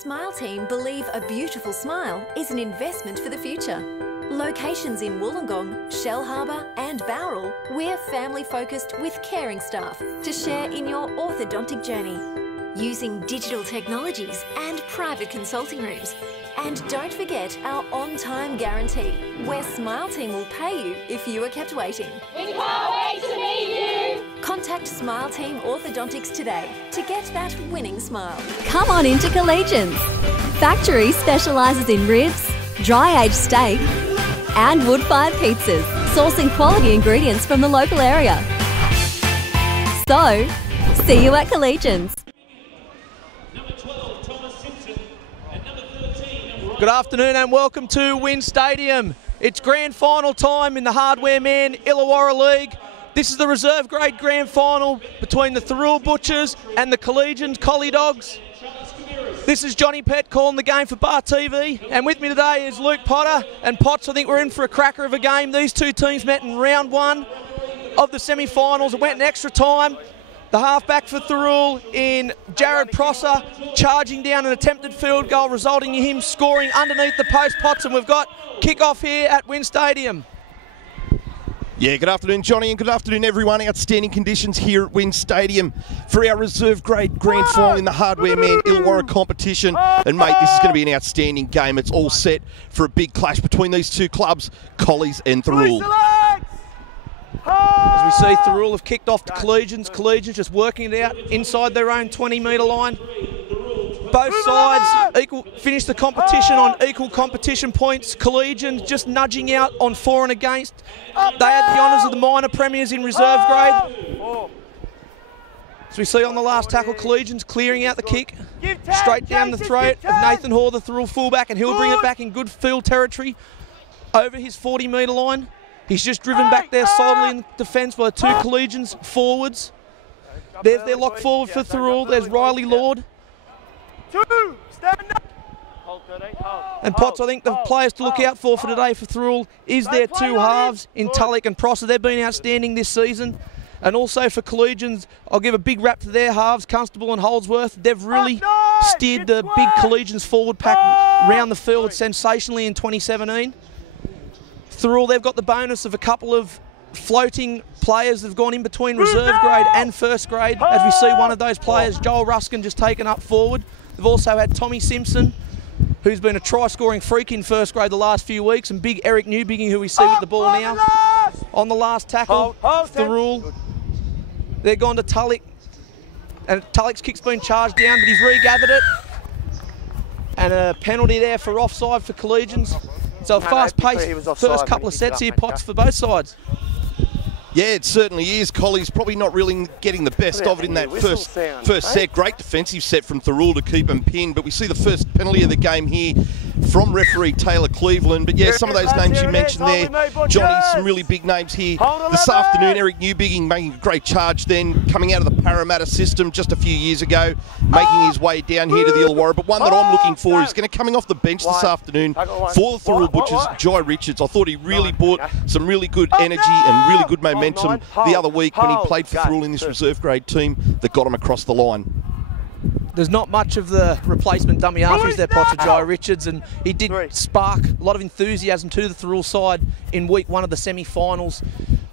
Smile Team believe a beautiful smile is an investment for the future. Locations in Wollongong, Shell Harbour and Thirroul, we're family-focused with caring staff to share in your orthodontic journey, using digital technologies and private consulting rooms. And don't forget our on-time guarantee, where Smile Team will pay you if you are kept waiting. We can't wait to meet you! Contact Smile Team Orthodontics today to get that winning smile. Come on into Collegians. Factory specialises in ribs, dry-aged steak and wood-fired pizzas, sourcing quality ingredients from the local area. So, see you at Collegians. Good afternoon and welcome to WIN Stadium. It's grand final time in the Hardware Man Illawarra League. This is the reserve grade grand final between the Thirroul Butchers and the Collegians Collie Dogs. This is Johnny Pett calling the game for Bar TV, and with me today is Luke Potter. And Potts, I think we're in for a cracker of a game. These two teams met in round one of the semi-finals. It went in extra time. The halfback for Thirroul in Jared Prosser charging down an attempted field goal, resulting in him scoring underneath the post. Potts, and we've got kick-off here at WIN Stadium. Yeah, good afternoon, Johnny, and good afternoon, everyone. Outstanding conditions here at WIN Stadium for our reserve grade grand final in the Hardware Man Illawarra competition. And, mate, this is going to be an outstanding game. It's all set for a big clash between these two clubs, Collies and Thirroul. As we see, Thirroul have kicked off to Collegians. Collegians just working it out inside their own 20-metre line. Both sides finish the competition on equal competition points. Collegians just nudging out on for and against. They had the honours of the minor premiers in reserve grade. As we see on the last tackle, Collegians clearing out the kick. Straight down the throat of Nathan Hoare, the Thirroul fullback, and he'll bring it back in good field territory over his 40-metre line. He's just driven back there solidly in defence by the two Collegians forwards. There's their lock forward for Thirroul. There's Riley Lord. And Potts, I think the players to look out for today for Thirroul is their two halves in Tulloch and Prosser. They've been outstanding this season. And also for Collegians, I'll give a big rap to their halves, Constable and Holdsworth. They've really steered the big Collegians forward pack round the field sensationally in 2017. Thirroul, they've got the bonus of a couple of floating players that have gone in between reserve grade and first grade. As we see one of those players, Joel Ruskin, just taken up forward. They've also had Tommy Simpson, who's been a try-scoring freak in first grade the last few weeks, and big Eric Newbigging, who we see with the ball now. On the last tackle, Thirroul, they're gone to Tulloch, and Tulloch's kick's been charged down, but he's regathered it. And a penalty there for offside for Collegians. So a fast-paced first couple of sets here, Potts, for both sides. Yeah, it certainly is. Collie's probably not really getting the best of it in that first set. Great defensive set from Thirroul to keep them pinned, but we see the first penalty of the game here from referee Taylor Cleveland. But yeah, some of those names you mentioned there, Johnny, some really big names here this afternoon. Eric Newbigging making a great charge then, coming out of the Parramatta system just a few years ago, making his way down here to the Illawarra. But one that I'm looking for is going to coming off the bench this afternoon for the Thirroul Butchers, Jai Richards. I thought he really brought some really good energy and really good momentum the other week when he played for Thirroul in this reserve grade team that got him across the line. There's not much of the replacement dummy half there, Potts, Jai Richards, and he did spark a lot of enthusiasm to the Thirroul side in week one of the semi-finals.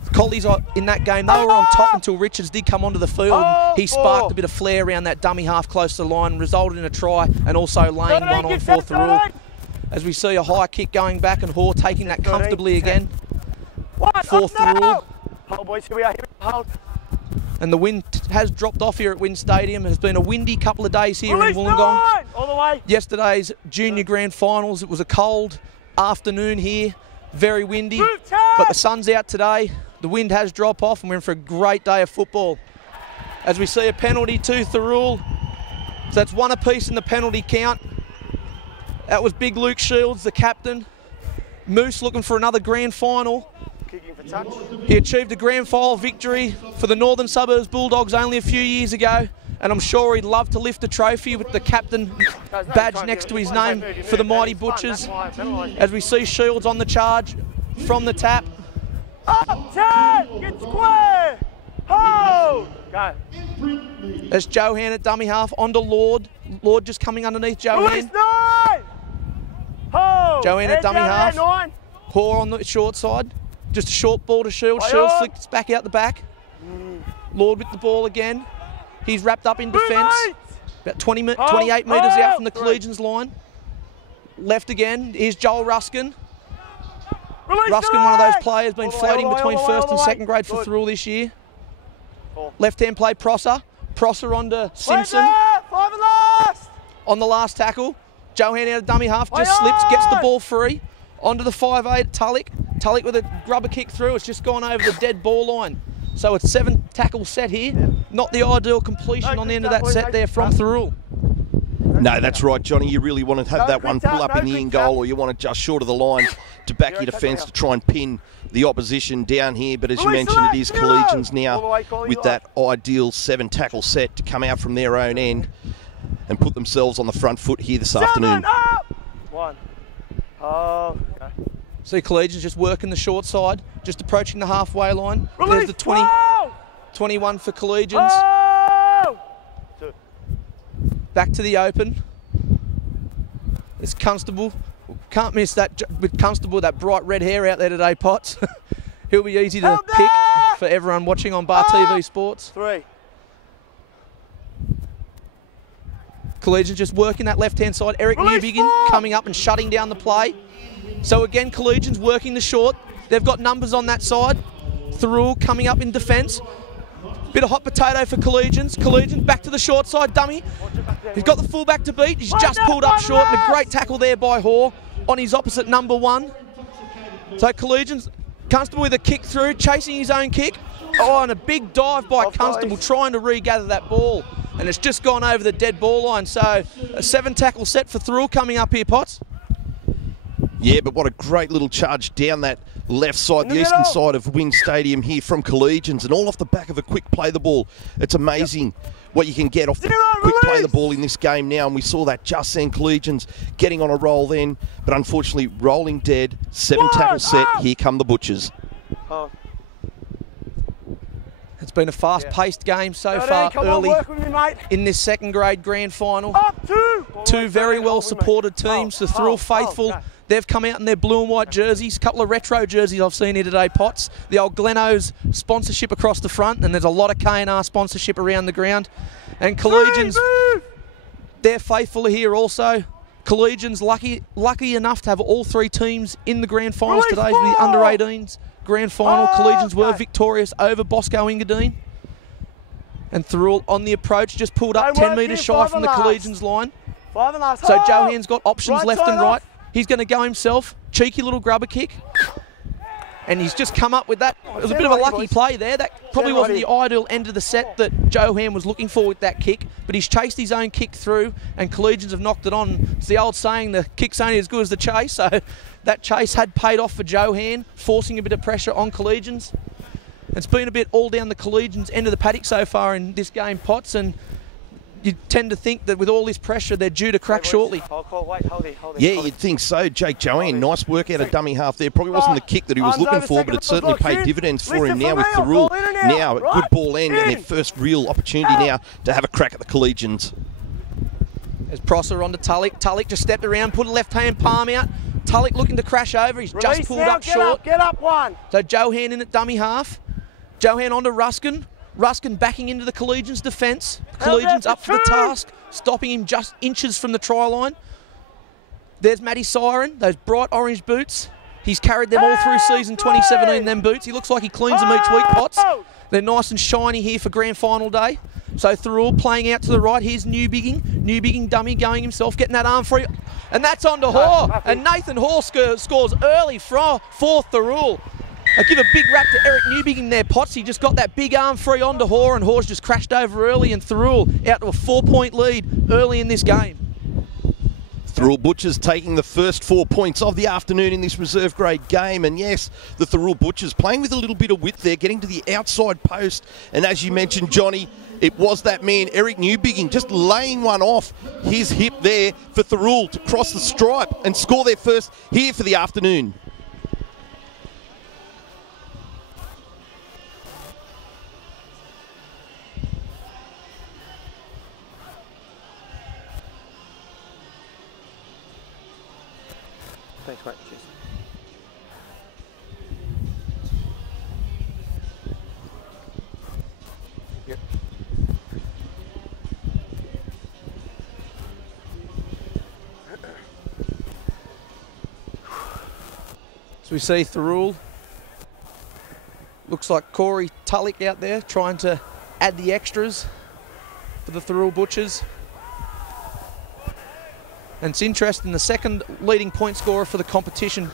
The Collies in that game, they were on top until Richards did come onto the field. And he sparked a bit of flair around that dummy half close to the line, resulted in a try and also laying one on for Thirroul. As we see a high kick going back and Hoare taking that comfortably again for Thirroul. And the wind has dropped off here at WIN Stadium. It has been a windy couple of days here in Wollongong. Yesterday's junior grand finals, it was a cold afternoon here, very windy, but the sun's out today. The wind has dropped off and we're in for a great day of football. As we see a penalty to Thirroul. So that's one apiece in the penalty count. That was big Luke Shields, the captain. Moose looking for another grand final. He achieved a grand final victory for the Northern Suburbs Bulldogs only a few years ago, and I'm sure he'd love to lift a trophy with the captain badge next to his name for the Mighty Butchers. As we see Shields on the charge from the tap. Up 10, get square. Hold! Go. There's Johan at dummy half, onto Lord. Lord just coming underneath Johan. Hold! Johan at dummy half. 9. Hoare on the short side. Just a short ball to Shields. Shields flicks back out the back. Lord with the ball again. He's wrapped up in defence. About 28 metres out from the Collegians line. Left again. Here's Joel Ruskin. Ruskin, one of those players, been floating between first and second grade for Thirroul this year. Left-hand play, Prosser. Prosser onto Simpson. 5 and last. On the last tackle. Johan out of dummy half, just slips, gets the ball free. Onto the 5'8", Tulloch. Tulloch with a grubber kick through. It's just gone over the dead ball line. So it's 7 tackle set here. Not the ideal completion on the end of that set there from Thirroul. No, that's right, Johnny. You really want to have that one pull up in the in goal, or you want it just short of the line to back your defence to try and pin the opposition down here. But as you mentioned, it is Collegians now with that ideal 7 tackle set to come out from their own end and put themselves on the front foot here this afternoon. 1. Oh, okay. See Collegians just working the short side, just approaching the halfway line. There's the 21 for Collegians. Back to the open. It's Constable. Can't miss that with Constable, that bright red hair out there today, Potts. He'll be easy to pick for everyone watching on Bar TV Sports. 3. Collegians just working that left-hand side. Eric Newbigin coming up and shutting down the play. So again, Collegians working the short. They've got numbers on that side. Thirroul coming up in defence. Bit of hot potato for Collegians. Collegians back to the short side, dummy. He's got the fullback to beat. He's just pulled up short, and a great tackle there by Hoare on his opposite number 1. So Collegians, Constable with a kick through, chasing his own kick. Oh, and a big dive by Constable trying to regather that ball. And it's just gone over the dead ball line. So a 7 tackle set for Thirroul coming up here, Potts. Yeah, but what a great little charge down that left side, the eastern side of Wynn Stadium here from Collegians, and all off the back of a quick play the ball. It's amazing what you can get off the quick play the ball in this game now, and we saw that just then, Collegians getting on a roll then, but unfortunately rolling dead. 7 tackle set. Here come the Butchers. It's been a fast-paced game so far early in this second grade grand final. 2 very well supported teams. The Thirroul faithful, they've come out in their blue and white jerseys. A couple of retro jerseys I've seen here today, Potts. The old Gleno's sponsorship across the front, and there's a lot of K&R sponsorship around the ground. And Collegians, they're faithful here also. Collegians lucky enough to have all 3 teams in the grand finals today for the under-18s grand final. Collegians were victorious over Bosco Engadine. And Thirroul on the approach, just pulled up 10 metres shy from the Collegians line. So Johan's got options left and right. He's going to go himself. Cheeky little grubber kick. And he's just come up with that. It was a bit of a lucky play there. That probably wasn't the ideal end of the set that Johan was looking for with that kick. But he's chased his own kick through, and Collegians have knocked it on. It's the old saying, the kick's only as good as the chase. So that chase had paid off for Johan, forcing a bit of pressure on Collegians. It's been a bit all down the Collegians' end of the paddock so far in this game, Potts, and you tend to think that with all this pressure, they're due to crack shortly. Yeah, you'd think so. Jake Johan, nice work out of dummy half there. Probably wasn't the kick that he was looking for, but it certainly paid dividends for him now with Thirroul. Now, a good ball end and their first real opportunity now to have a crack at the Collegians. There's Prosser on to Tulloch. Tulloch just stepped around, put a left-hand palm out. Tulloch looking to crash over. He's just pulled up short. Get up 1. So Johan in at dummy half. Johan on to Ruskin. Ruskin backing into the Collegians' defence. Collegians up for the task, stopping him just inches from the try line. There's Matty Siren, those bright orange boots. He's carried them all through season 2017, them boots. He looks like he cleans them each week, Potts. They're nice and shiny here for grand final day. So Thirroul playing out to the right. Here's Newbigin. Newbigin dummy going himself, getting that arm free. And that's on to Hoare. And Nathan Hoare scores early for Thirroul. I give a big rap to Eric Newbigin there, Potts. He just got that big arm free onto Hoare, and Hoare's just crashed over early, and Thirroul out to a 4-point lead early in this game. Thirroul Butchers taking the first 4 points of the afternoon in this reserve grade game. And yes, the Thirroul Butchers playing with a little bit of width there, getting to the outside post. And as you mentioned, Johnny, it was that man, Eric Newbigin, just laying one off his hip there for Thirroul to cross the stripe and score their first here for the afternoon. Yep. So we see Thirroul. Looks like Corey Tulloch out there trying to add the extras for the Thirroul Butchers. And it's interesting, the second leading point scorer for the competition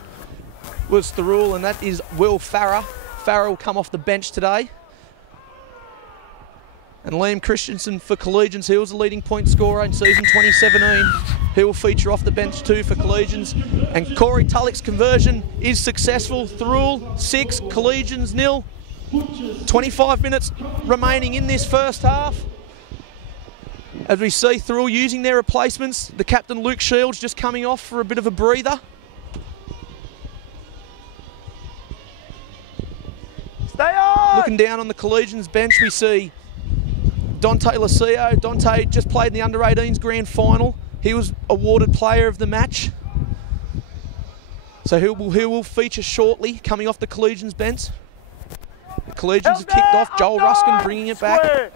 was Thirroul, and that is Will Farah. Farah will come off the bench today. And Liam Christensen for Collegians, he was the leading point scorer in season 2017. He will feature off the bench too for Collegians. And Corey Tulloch's conversion is successful. Thirroul 6, Collegians 0. 25 minutes remaining in this first half. As we see Thirroul using their replacements. The captain Luke Shields just coming off for a bit of a breather. Stay on! Looking down on the Collegians bench, we see Dante Lucio. Dante just played in the under-18s grand final. He was awarded player of the match. So he will feature shortly, coming off the Collegians bench. The Collegians have kicked off. Joel Ruskin bringing it back.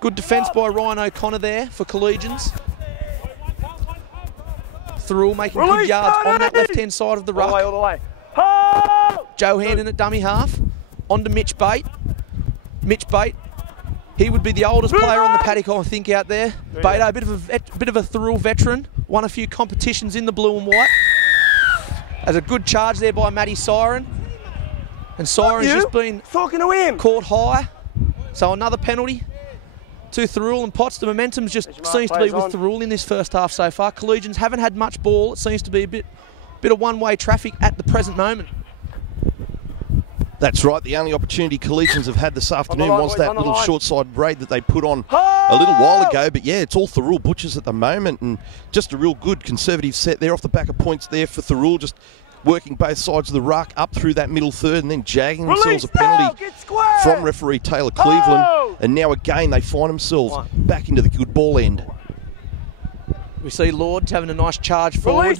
Good defence by Ryan O'Connor there for Collegians. Thirroul making good yards on that left-hand side of the ruck. All the way, all the way. Joe Hand in at dummy half. On to Mitch Bate. Mitch Bate. He would be the oldest player on the paddock, I think, out there. Bate, a bit of a Thirroul veteran. Won a few competitions in the blue and white. As a good charge there by Matty Siren. And Siren's just been caught high. So another penalty to Thirroul and Potts. The momentum just seems to be with Thirroul in this first half so far. Collegians haven't had much ball. It seems to be a bit of one-way traffic at the present moment. That's right, the only opportunity Collegians have had this afternoon was that little short side raid that they put on a little while ago. But yeah, it's all Thirroul Butchers at the moment, and just a real good conservative set there off the back of points there for Thirroul, just working both sides of the ruck up through that middle third and then jagging themselves a penalty from referee Taylor Cleveland. And now again they find themselves back into the good ball end. We see Lords having a nice charge forward.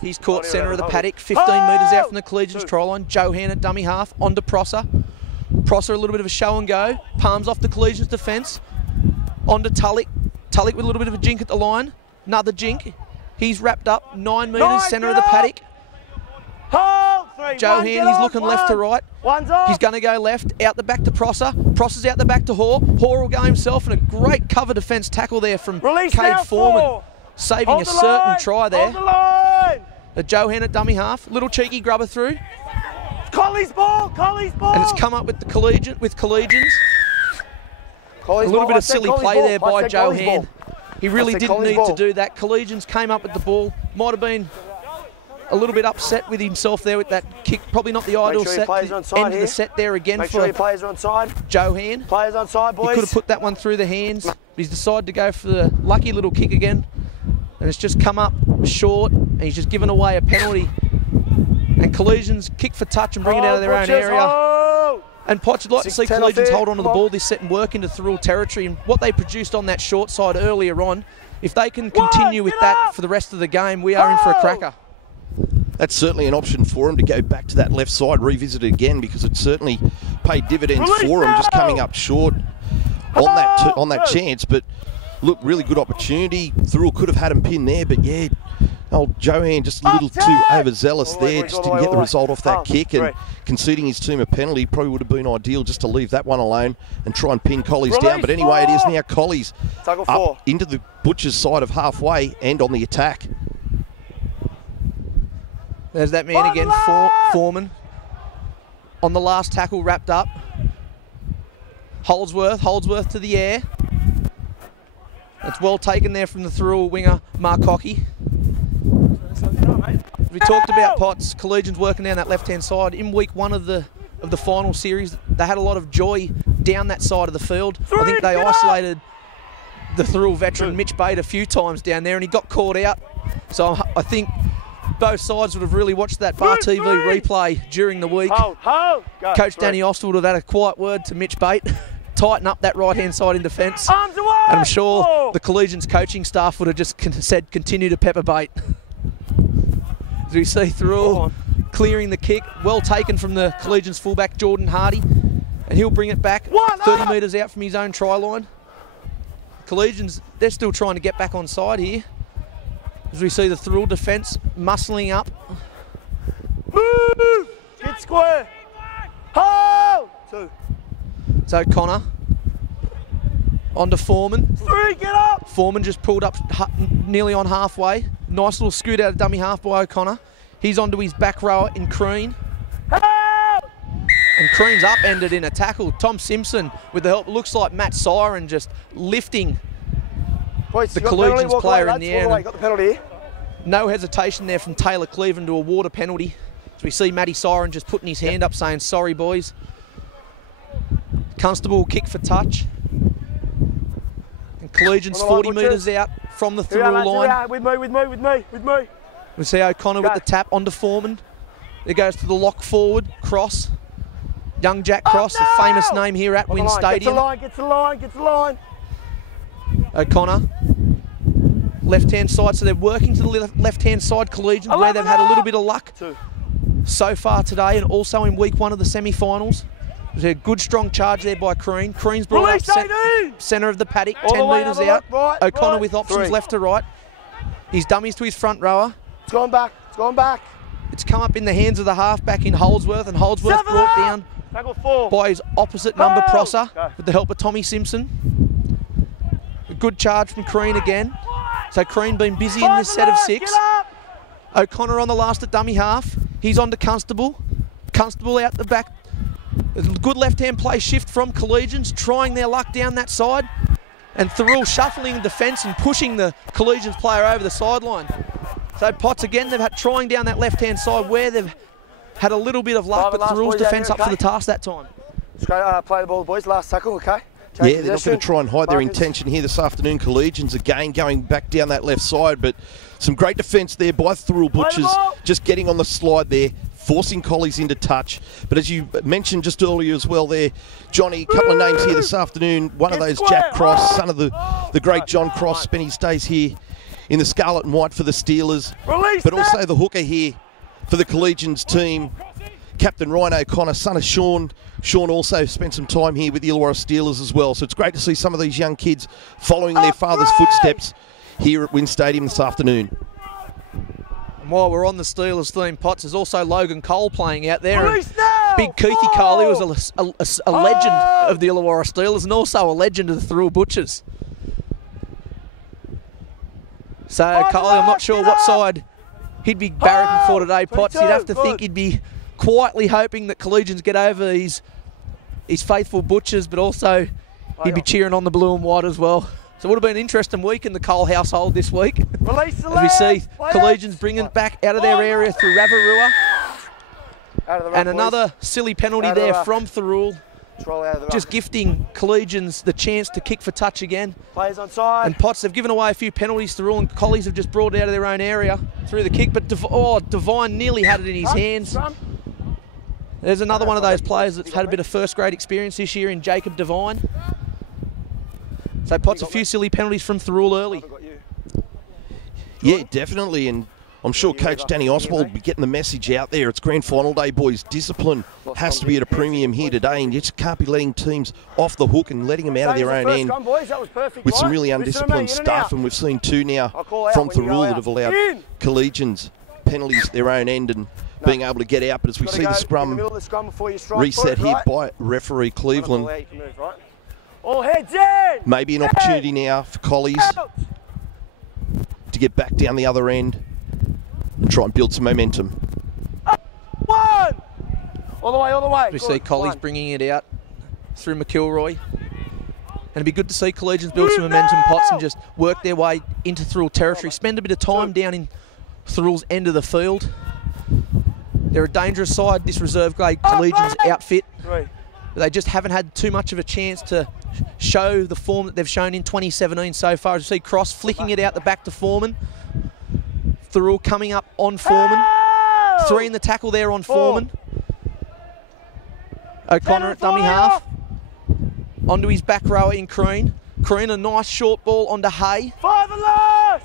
He's caught centre of the paddock, 15 metres out from the Collegians try line. Joe Han at dummy half, on to Prosser. Prosser a little bit of a show and go. Palms off the Collegians defence. On to Tulloch. Tulloch with a little bit of a jink at the line. Another jink. He's wrapped up, 9 metres, centre of the paddock. Joe Han, he's looking left to right. He's going to go left, out the back to Prosser. Prosser's out the back to Hoare. Hoare will go himself, and a great cover defence tackle there from Cade Foreman. Saving a certain try there. The Joe Han at dummy half. Little cheeky grubber through. Colley's ball! And it's come up with the Collegians. A little bit of silly play there by Joe Han. He really didn't need to do that. Collegians came up with the ball. Might have been a little bit upset with himself there with that kick. Probably not the ideal set. End of the set there again for Joe Han. Players on side, boys. He could have put that one through the hands. He's decided to go for the lucky little kick again. And it's just come up short, and he's just given away a penalty. And Collegians kick for touch and bring it out of their own area. And Potts would like to see Collegians hold on to the ball this set and work into Thirroul territory. And what they produced on that short side earlier on, if they can continue with that for the rest of the game, we are in for a cracker. That's certainly an option for him to go back to that left side, revisit it again, because it certainly paid dividends for him, just coming up short on that chance. But look, really good opportunity. Thirroul could have had him pinned there, but yeah, old Johan just a little too overzealous there. Just didn't get the result off that kick, and conceding his team a penalty probably would have been ideal just to leave that one alone and try and pin Collies down. But anyway, it is now Collies up into the Butchers' side of halfway and on the attack. There's that man again, Foreman. On the last tackle, wrapped up. Holdsworth to the air. It's well taken there from the Thirroul winger, Mark Hockey. We talked about Potts, Collegians working down that left-hand side. In week 1 of the final series, they had a lot of joy down that side of the field. I think they isolated the Thirroul veteran Mitch Bate a few times down there, and he got caught out. So I think both sides would have really watched that Bar TV replay during the week. Coach Danny Oster would have had a quiet word to Mitch Bate. Tighten up that right-hand side in defence. And I'm sure the Collegians coaching staff would have just said, continue to pepper Bate. As we see Thirroul clearing the kick, well taken from the Collegians fullback Jordan Hardy, and he'll bring it back 30 metres out from his own try line. Collegians, they're still trying to get back on side here. As we see the Thirroul defence muscling up. Move! Get square! Hold! 2. It's O'Connor. On to Foreman. 3, get up! Foreman just pulled up nearly on halfway. Nice little scoot out of dummy half by O'Connor. He's onto his back rower in Crean. Help! And Crean's upended in a tackle. Tom Simpson with the help, looks like Matt Siren just lifting Boys, the Collegians player in the air. Got the penalty. No hesitation there from Taylor Cleveland to award a penalty. So we see Matty Siren just putting his hand up saying, sorry boys. Constable will kick for touch. And Collegians 40 metres out from the Thirroul line. With me. We see O'Connor with the tap onto Foreman. It goes to the lock forward, Cross. Young Jack Cross, a famous name here at Wynn Stadium. Get to the line. O'Connor, left-hand side, so they're working to the left-hand side, Collegians, where they've had a little bit of luck so far today and also in week 1 of the semi-finals. There's a good strong charge there by Crean. Crean's brought up centre of the paddock, 10 metres out. O'Connor with options left to right. He's dummies to his front rower. It's gone back. It's come up in the hands of the halfback in Holdsworth, and Holdsworth brought down by his opposite number Prosser with the help of Tommy Simpson. A good charge from Crean again. So Crean been busy in this set of 6. O'Connor on the last at dummy half. He's on to Constable. Constable out the back. A good left-hand play shift from Collegians, trying their luck down that side. And Thirroul shuffling in defence and pushing the Collegians player over the sideline. So Potts again, they've had trying down that left-hand side where they've had a little bit of luck, but Thirroul's defence up for the task that time. Let's go play the ball, boys. Last tackle, okay? Yeah, they're not going to try and hide their intention here this afternoon. Collegians again going back down that left side, but some great defence there by Thirroul Butchers, just getting on the slide there, forcing Collies into touch. But as you mentioned just earlier as well there, Johnny, a couple of names here this afternoon. One of those, Jack Cross, son of the great John Cross, spent his days here in the scarlet and white for the Steelers. But also the hooker here for the Collegians team, Captain Ryan O'Connor, son of Sean. Sean also spent some time here with the Illawarra Steelers as well. So it's great to see some of these young kids following their father's footsteps here at Wynn Stadium this afternoon. And while we're on the Steelers theme, Potts, there's also Logan Cole playing out there. Big Keithy Cole, he was a legend of the Illawarra Steelers and also a legend of the Thirroul Butchers. So Cole, I'm not sure what side he'd be barracking for today, Potts. You'd have to think he'd be quietly hoping that Collegians get over his faithful Butchers, but also he'd be cheering on the blue and white as well. So it would have been an interesting week in the Cole household this week. As we see Collegians bringing it back out of their area through Ravarua. And another silly penalty there from Thirroul. Just gifting Collegians the chance to kick for touch again. Players on side. And Potts, they've given away a few penalties to Thirroul, and Collies have just brought it out of their own area through the kick. But Devine nearly had it in his hands. There's another one of those players that's had a bit of first-grade experience this year in Jacob Devine. So Potts, a few silly penalties from Thirroul early. Yeah, definitely, and I'm sure Coach Danny Oswald will be getting the message out there. It's grand final day, boys. Discipline has to be at a premium here today, and you just can't be letting teams off the hook and letting them out of their own end with some really undisciplined stuff. And we've seen 2 now from Thirroul that have allowed Collegians penalties at their own end and being able to get out. But as we see the scrum reset here by referee Cleveland, maybe an opportunity now for Collies to get back down the other end and try and build some momentum. All the way. We see Collies bringing it out through McIlroy. And it'd be good to see Collegians build some momentum, Potts, and just work their way into Thirroul territory. Spend a bit of time down in Thirroul's end of the field. They're a dangerous side, this reserve grade Collegians outfit. But they just haven't had too much of a chance to show the form that they've shown in 2017 so far. As you see Cross flicking it out the back to Foreman. Thirroul coming up on Foreman. 3 in the tackle there on Foreman. O'Connor at dummy half. Onto his back rower in Crean. Crean, a nice short ball onto Hay. 5 and last!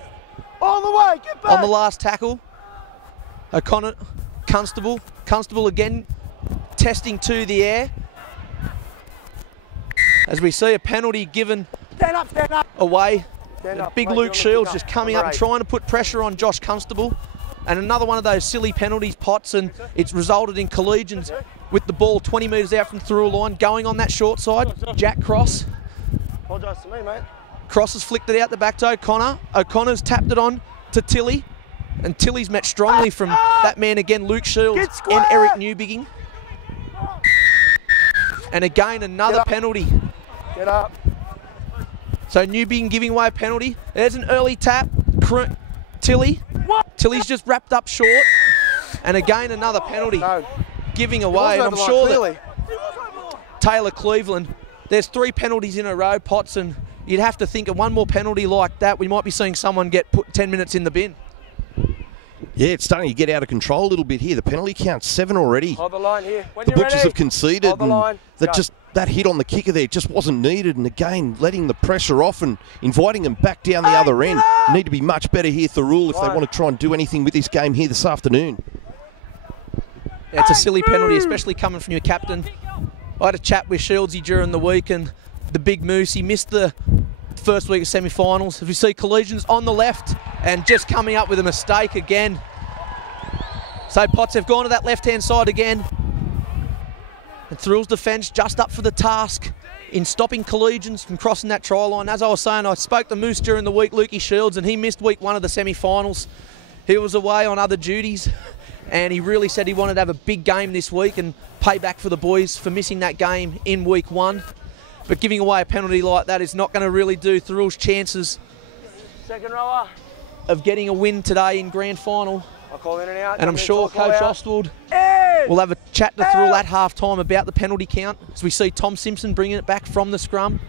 All the way, get back! On the last tackle. O'Connor, Constable again testing to the air. As we see a penalty given away. Big Luke Shields just coming up and trying to put pressure on Josh Constable. And another one of those silly penalties, Potts, and it's resulted in Collegians with the ball 20 metres out from Thirroul line, going on that short side. Jack Cross. Apologise to me, mate. Cross has flicked it out the back to O'Connor. O'Connor's tapped it on to Tilly. And Tilly's met strongly from that man again, Luke Shields and Eric Newbigging. And again, another penalty. Get up. So Newbigging giving away a penalty. There's an early tap. Tilly. Tilly's just wrapped up short. And again, another penalty. Giving away. And I'm sure that Taylor Cleveland, there's 3 penalties in a row, Potts, and you'd have to think of one more penalty like that, we might be seeing someone get put 10 minutes in the bin. Yeah, it's starting to get out of control a little bit here. The penalty count's 7 already. Hold the line here. When the you're Butchers ready, have conceded. hold the line. That hit on the kicker there just wasn't needed. And again, letting the pressure off and inviting them back down the other end. Need to be much better here, Thirroul, if they want to try and do anything with this game here this afternoon. Yeah, it's a silly penalty, especially coming from your captain. I had a chat with Shieldsy during the week, and the big moose, he missed the first week of semi-finals. As we see Collegians on the left and just coming up with a mistake again. So Potts have gone to that left-hand side again. And Thirroul's defence just up for the task in stopping Collegians from crossing that try line. As I was saying, I spoke to Moose during the week, Lukey Shields, and he missed week 1 of the semi-finals. He was away on other duties, and he really said he wanted to have a big game this week and pay back for the boys for missing that game in week 1. But giving away a penalty like that is not going to really do Thirroul's chances Second rower. of getting a win today in grand final. I'll call in and out. And I'm sure Coach Ostwald will have a chat to Thirroul at half-time about the penalty count, as we see Tom Simpson bringing it back from the scrum.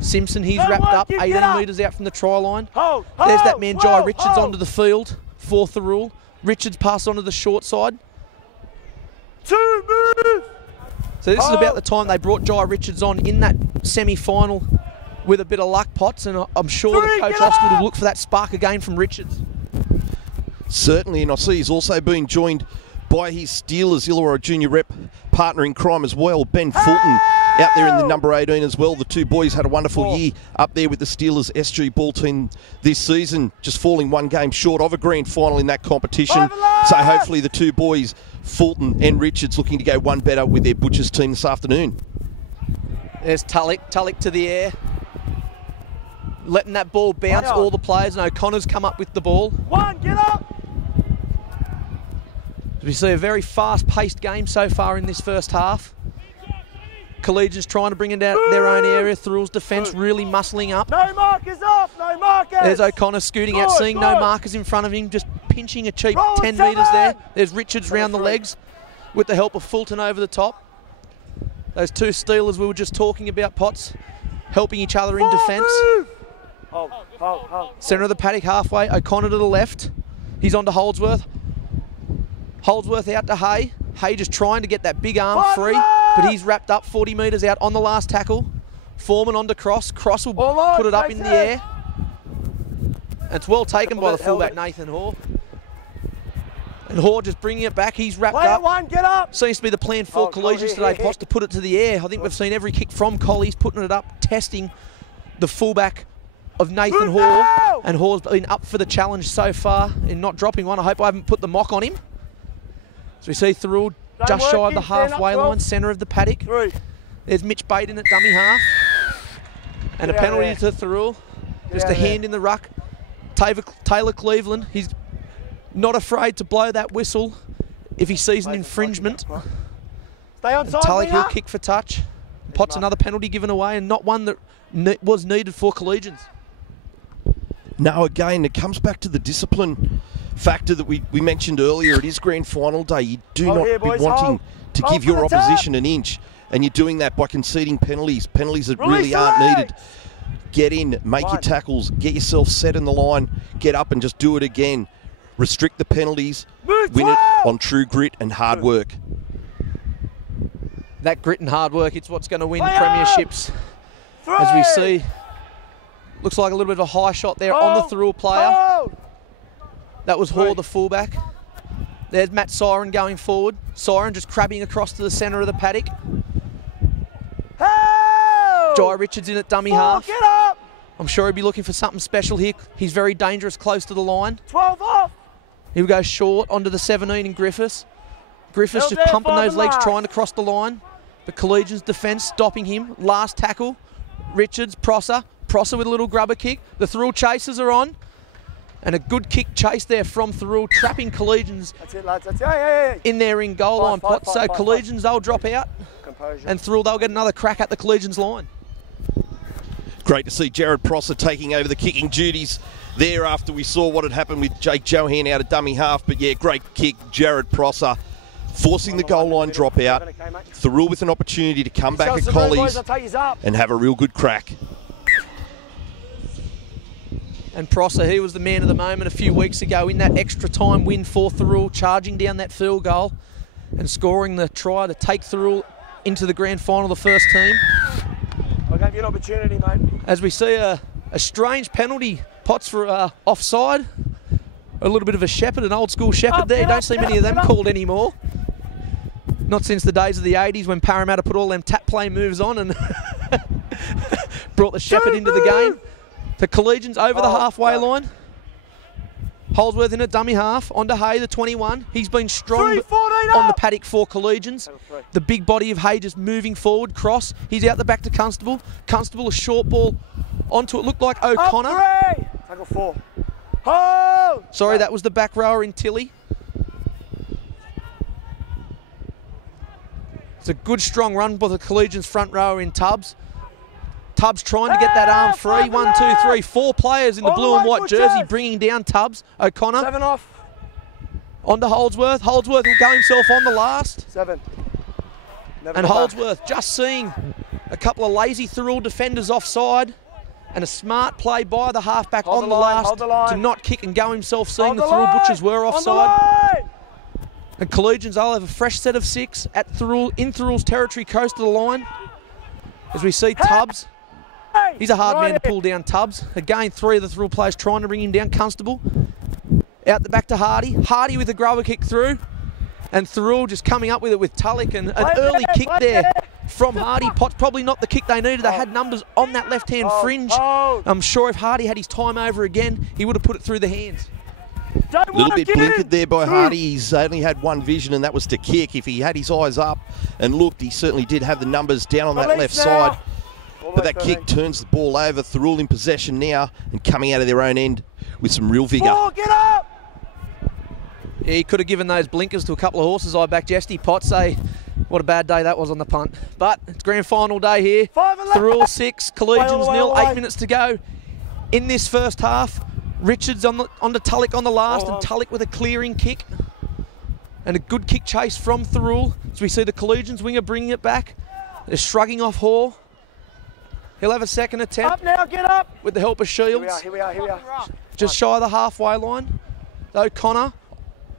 Simpson, he's wrapped up 18 metres out from the try line. There's that man, Jai Richards, onto the field for Thirroul. Richards passed onto the short side. 2 move! So this is about the time they brought Jai Richards on in that semi-final with a bit of luck, Potts, and I'm sure that Coach Ostwald will look for that spark again from Richards. Certainly, and I see he's also been joined by his Steelers Illawarra Junior Rep partner in crime as well, Ben Fulton, out there in the number 18 as well. The two boys had a wonderful year up there with the Steelers SG ball team this season, just falling 1 game short of a grand final in that competition. So hopefully the two boys, Fulton and Richards, looking to go one better with their Butchers team this afternoon. There's Tulloch to the air, letting that ball bounce all the players, and O'Connor's come up with the ball. 1, get up! We see a very fast-paced game so far in this first half. Collegians trying to bring it out their own area. Thirroul's defence really muscling up. No markers off, no markers! There's O'Connor scooting out, seeing no markers in front of him, just pinching a cheap 10 metres there. There's Richards round the legs with the help of Fulton over the top. Those two Steelers we were just talking about, Potts, helping each other in defence. Centre of the paddock halfway, O'Connor to the left. He's on to Holdsworth. Holdsworth out to Hay. Hay just trying to get that big arm free, but he's wrapped up 40 metres out on the last tackle. Foreman on to Cross. Cross will put it up in the air. And it's well taken by the fullback, Nathan Hoare. And Hoare just bringing it back. He's wrapped up. 1, get up! Seems to be the plan for Collegians today, Potts, to put it to the air. I think we've seen every kick from Collies putting it up, testing the fullback of Nathan Hoare. And Hoare's been up for the challenge so far in not dropping one. I hope I haven't put the mock on him. So we see Thirroul just shy of the halfway line, centre of the paddock. There's Mitch Baden at dummy half. And a penalty to Thirroul. Just a hand in the ruck. Taylor Cleveland, he's not afraid to blow that whistle if he sees an infringement. Stay on side, Tulloch, he'll kick for touch. Potts another penalty given away, and not one that was needed for Collegians. No, again, it comes back to the discipline factor that we mentioned earlier. It is grand final day. You do not be wanting to give your opposition an inch, and you're doing that by conceding penalties. Penalties that really aren't needed. Get in, make your tackles, get yourself set in the line, get up and just do it again. Restrict the penalties, win it on true grit and hard work. That grit and hard work, it's what's going to win premierships. As we see, looks like a little bit of a high shot there on the Thirroul player. That was Hoare, the fullback. There's Matt Siren going forward. Siren just crabbing across to the centre of the paddock. Hey! Jai Richards in at dummy half. Get up! I'm sure he'll be looking for something special here. He's very dangerous close to the line. 12 off. He'll go short onto the 17 in Griffiths. Griffiths just Held there, pumping those legs, last. trying to cross the line. The Collegians defence stopping him. Last tackle. Richards, Prosser. Prosser with a little grubber kick. The Thirroul chasers are on. And a good kick chase there from Thirroul, trapping Collegians That's it, lads. That's it. Hey. in their in goal line pot. So Collegians, they'll drop out. Composure. And Thirroul, they'll get another crack at the Collegians line. Great to see Jared Prosser taking over the kicking duties there after we saw what had happened with Jake Johan out of dummy half. But yeah, great kick, Jared Prosser, forcing the goal line dropout. Thirroul with an opportunity to come back at Collies and have a real good crack. And Prosser, he was the man of the moment a few weeks ago in that extra time win for Thirroul, charging down that field goal and scoring the try to take Thirroul into the grand final, the first team. I'll give you an opportunity, mate. As we see a strange penalty, Potts for offside. A little bit of a shepherd, an old school shepherd there. You don't see many of them called anymore. Not since the days of the 80s when Parramatta put all them tap play moves on and brought the shepherd into the game. The Collegians over the halfway line. Holdsworth in a dummy half. Onto Hay, the 21. He's been strong on the paddock for Collegians. The big body of Hay just moving forward, cross. He's out the back to Constable. Constable, a short ball onto it. Looked like O'Connor. Tackle 4. Oh! Sorry, that was the back rower in Tilly. It's a good, strong run by the Collegians front rower in Tubbs. Tubbs trying to get that arm free. 1, 2, 3, 4 players in the blue and white jersey bringing down Tubbs. O'Connor. 7 off. On to Holdsworth. Holdsworth will go himself on the last. 7. And Holdsworth just seeing a couple of lazy Thirroul defenders offside and a smart play by the halfback on the last to not kick and go himself, seeing the Thirroul Butchers were offside. And Collegians, they'll have a fresh set of 6 at Thirroul, in Thirroul's territory, close to the line. As we see Tubbs. He's a hard man to pull down, Tubbs. Again, 3 of the Thirroul players trying to bring him down. Constable out the back to Hardy. Hardy with a grubber kick through. And Thirroul just coming up with it with Tulloch. And an early kick there from Hardy. Potts probably not the kick they needed. They had numbers on that left-hand fringe. I'm sure if Hardy had his time over again, he would have put it through the hands. A little bit blinkered there by Hardy. He's only had one vision, and that was to kick. If he had his eyes up and looked, he certainly did have the numbers down on that left side. But that kick turns the ball over. Thirroul in possession now and coming out of their own end with some real vigour. Get up! Yeah, he could have given those blinkers to a couple of horses. I back Jesty. Potts say what a bad day that was on the punt. But it's grand final day here. Thirroul 6, Collegians 0, 8 minutes to go in this first half. Richards onto Tulloch on the last, and Tulloch with a clearing kick. And a good kick chase from Thirroul. As we see the Collegians winger bringing it back. They're shrugging off Hoare. He'll have a second attempt. Up now, get up! With the help of Shields. Here we are. Just shy of the halfway line. O'Connor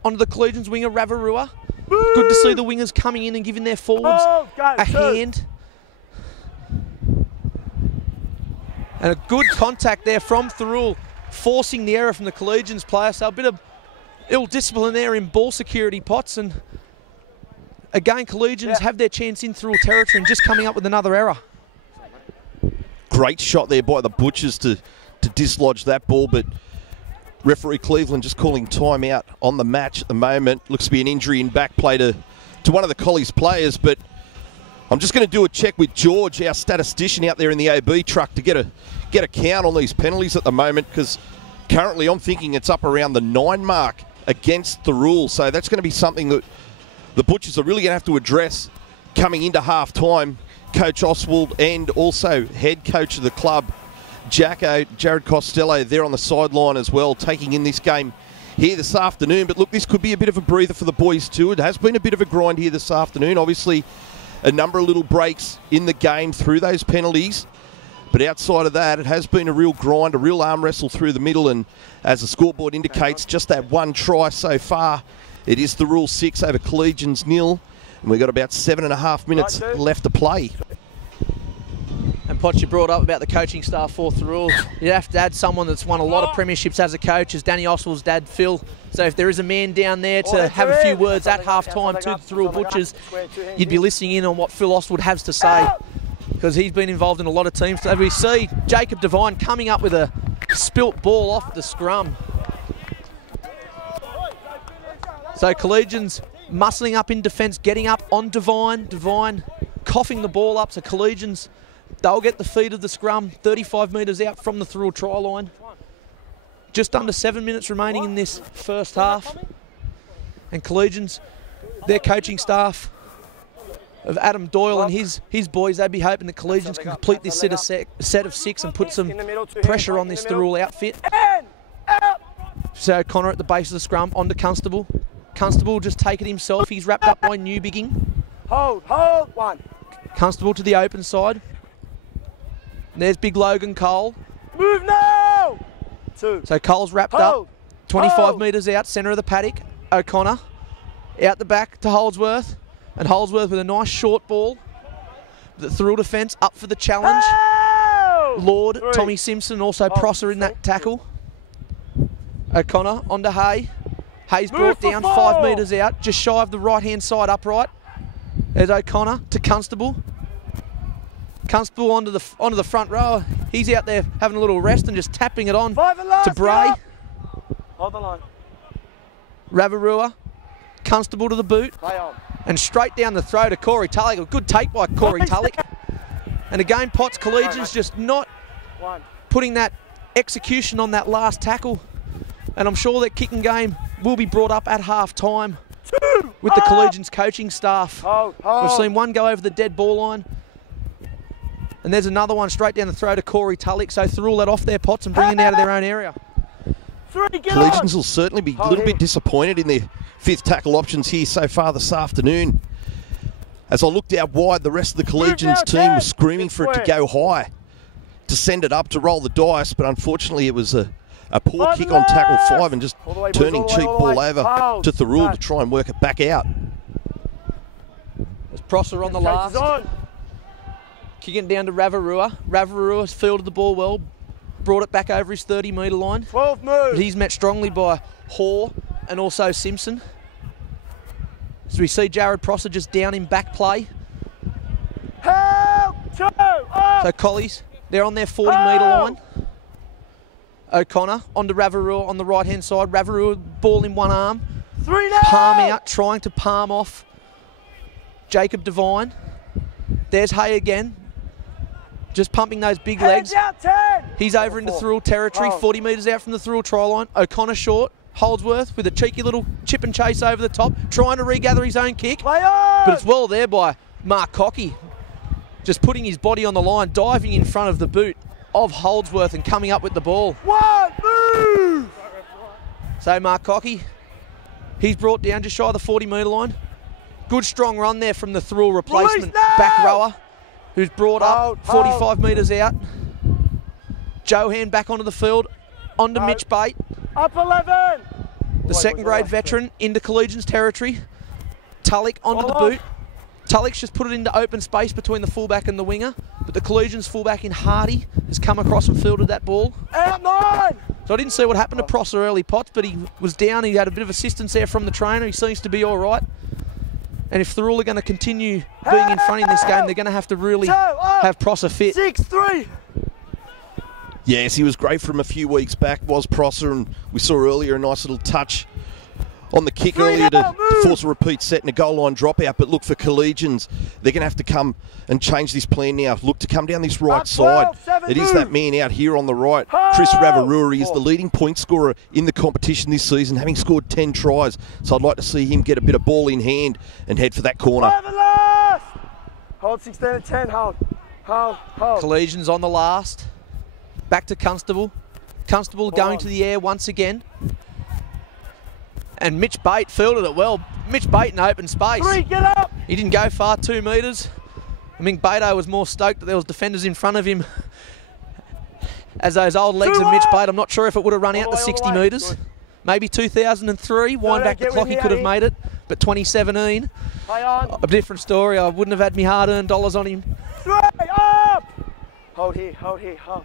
onto the Collegians winger, Ravarua. Good to see the wingers coming in and giving their forwards a hand. And a good contact there from Thirroul, forcing the error from the Collegians player. So a bit of ill discipline there in ball security, Potts. And again, Collegians have their chance in Thirroul territory and just coming up with another error. Great shot there by the Butchers to dislodge that ball, but referee Cleveland just calling time out on the match at the moment. Looks to be an injury in back play to one of the Collies players, but I'm just going to do a check with George, our statistician out there in the OB truck, to get a count on these penalties at the moment, because currently I'm thinking it's up around the 9 mark against Thirroul. So that's going to be something that the Butchers are really going to have to address coming into half-time. Coach Oswald and also head coach of the club, Jacko, Jared Costello, there on the sideline as well, taking in this game here this afternoon. But look, this could be a bit of a breather for the boys too. It has been a bit of a grind here this afternoon. Obviously, a number of little breaks in the game through those penalties. But outside of that, it has been a real grind, a real arm wrestle through the middle. And as the scoreboard indicates, just that one try so far. It is Thirroul 6 over Collegians 0. And we've got about 7.5 minutes left to play. And And Potts, you brought up about the coaching staff for Thirroul. You have to add someone that's won a lot of premierships as a coach, as Danny Oswald's dad, Phil. So if there is a man down there to have a few words at half-time to the Thirroul Butchers, you'd be listening in on what Phil Oswald has to say, because he's been involved in a lot of teams. So we see Jacob Devine coming up with a spilt ball off the scrum. So Collegians muscling up in defence, getting up on Devine. Devine coughing the ball up, so Collegians, they'll get the feed of the scrum, 35 metres out from the Thirroul try line. Just under 7 minutes remaining in this first half. And Collegians, their coaching staff of Adam Doyle and his boys, they'd be hoping that Collegians can complete this set of 6 and put some pressure on this Thirroul outfit. So Connor at the base of the scrum, onto Constable. Constable will just take it himself. He's wrapped up by Newbigging. Hold, one. Constable to the open side. And there's big Logan Cole. Move now! 2. So Cole's wrapped up, 25 metres out, centre of the paddock. O'Connor out the back to Holdsworth. And Holdsworth with a nice short ball. The Thirroul defence up for the challenge. Lord, 3. Tommy Simpson, also Prosser in that tackle. O'Connor onto Hay. Hayes brought down 5 metres out, just shy of the right-hand side upright. There's O'Connor to Constable. Constable onto the front row. He's out there having a little rest and just tapping it on to Bray. Hold the line. Ravarua. Constable to the boot. And straight down the throw to Corey Tullock. A good take by Corey Tullock. And again, Potts Collegians just not putting that execution on that last tackle. And I'm sure that kicking game will be brought up at half-time with the Collegians coaching staff. We've seen one go over the dead ball line. And there's another one straight down the throw to Corey Tullock. So Thirroul let off their Pots and bring it out of their own area. Collegians will certainly be a little bit disappointed in their 5th tackle options here so far this afternoon. As I looked out wide, the rest of the Collegians team was screaming for it to go high, to send it up, to roll the dice, but unfortunately it was a poor kick on tackle 5 and just turning cheap ball over to Thirroul to try and work it back out. There's Prosser on the last. Kicking down to Ravarua. Ravarua's fielded the ball well, brought it back over his 30-metre line. 12 moves. But he's met strongly by Hoare and also Simpson. So we see Jared Prosser just down in back play. Help! 2! So Collies, they're on their 40-metre line. O'Connor onto Ravarua on the right-hand side. Ravarua ball in one arm. 3 now! Palm out, trying to palm off Jacob Devine. There's Hay again. Just pumping those big legs. Out, 10. He's over into Thirroul territory, 40 metres out from the Thirroul try line. O'Connor short. Holdsworth with a cheeky little chip and chase over the top, trying to regather his own kick. But it's well there by Mark Cocky. Just putting his body on the line, diving in front of the boot of Holdsworth and coming up with the ball. Move! So Mark Cocky, he's brought down just shy of the 40-metre line. Good strong run there from the Thirroul replacement back rower, who's brought up 45 metres out. Johan back onto the field, onto Mitch Bate. Up 11! The second-grade veteran into Collegians territory. Tullock onto the boot. Tullock's just put it into open space between the fullback and the winger, but the Collegians fullback in Hardy has come across and fielded that ball. Out 9! So I didn't see what happened to Prosser early, Potts, but he was down. He had a bit of assistance there from the trainer. He seems to be all right. And if Thirroul are going to continue being in front in this game, they're going to have to really have Prosser fit. 6-3. Yes, he was great from a few weeks back, was Prosser, and we saw earlier a nice little touch on the kick earlier to force a repeat set and a goal line dropout. But look, for Collegians, they're going to have to come and change this plan now. Look, to come down this right side. It is that man out here on the right, Chris Ravarua. He is the leading point scorer in the competition this season, having scored 10 tries. So I'd like to see him get a bit of ball in hand and head for that corner. Hold 16 10, hold. Collegians on the last. Back to Constable. Constable going to the air once again. And Mitch Bate fielded it well. Mitch Bate in open space. 3, get up! He didn't go far, 2 metres. I think Beto was more stoked that there was defenders in front of him as those old legs of Mitch Bate. I'm not sure if it would have run out the 60 metres. Maybe 2003, wind back the clock, he could have made it. But 2017, a different story. I wouldn't have had me hard-earned dollars on him. 3, up! Hold here, hold here, hold.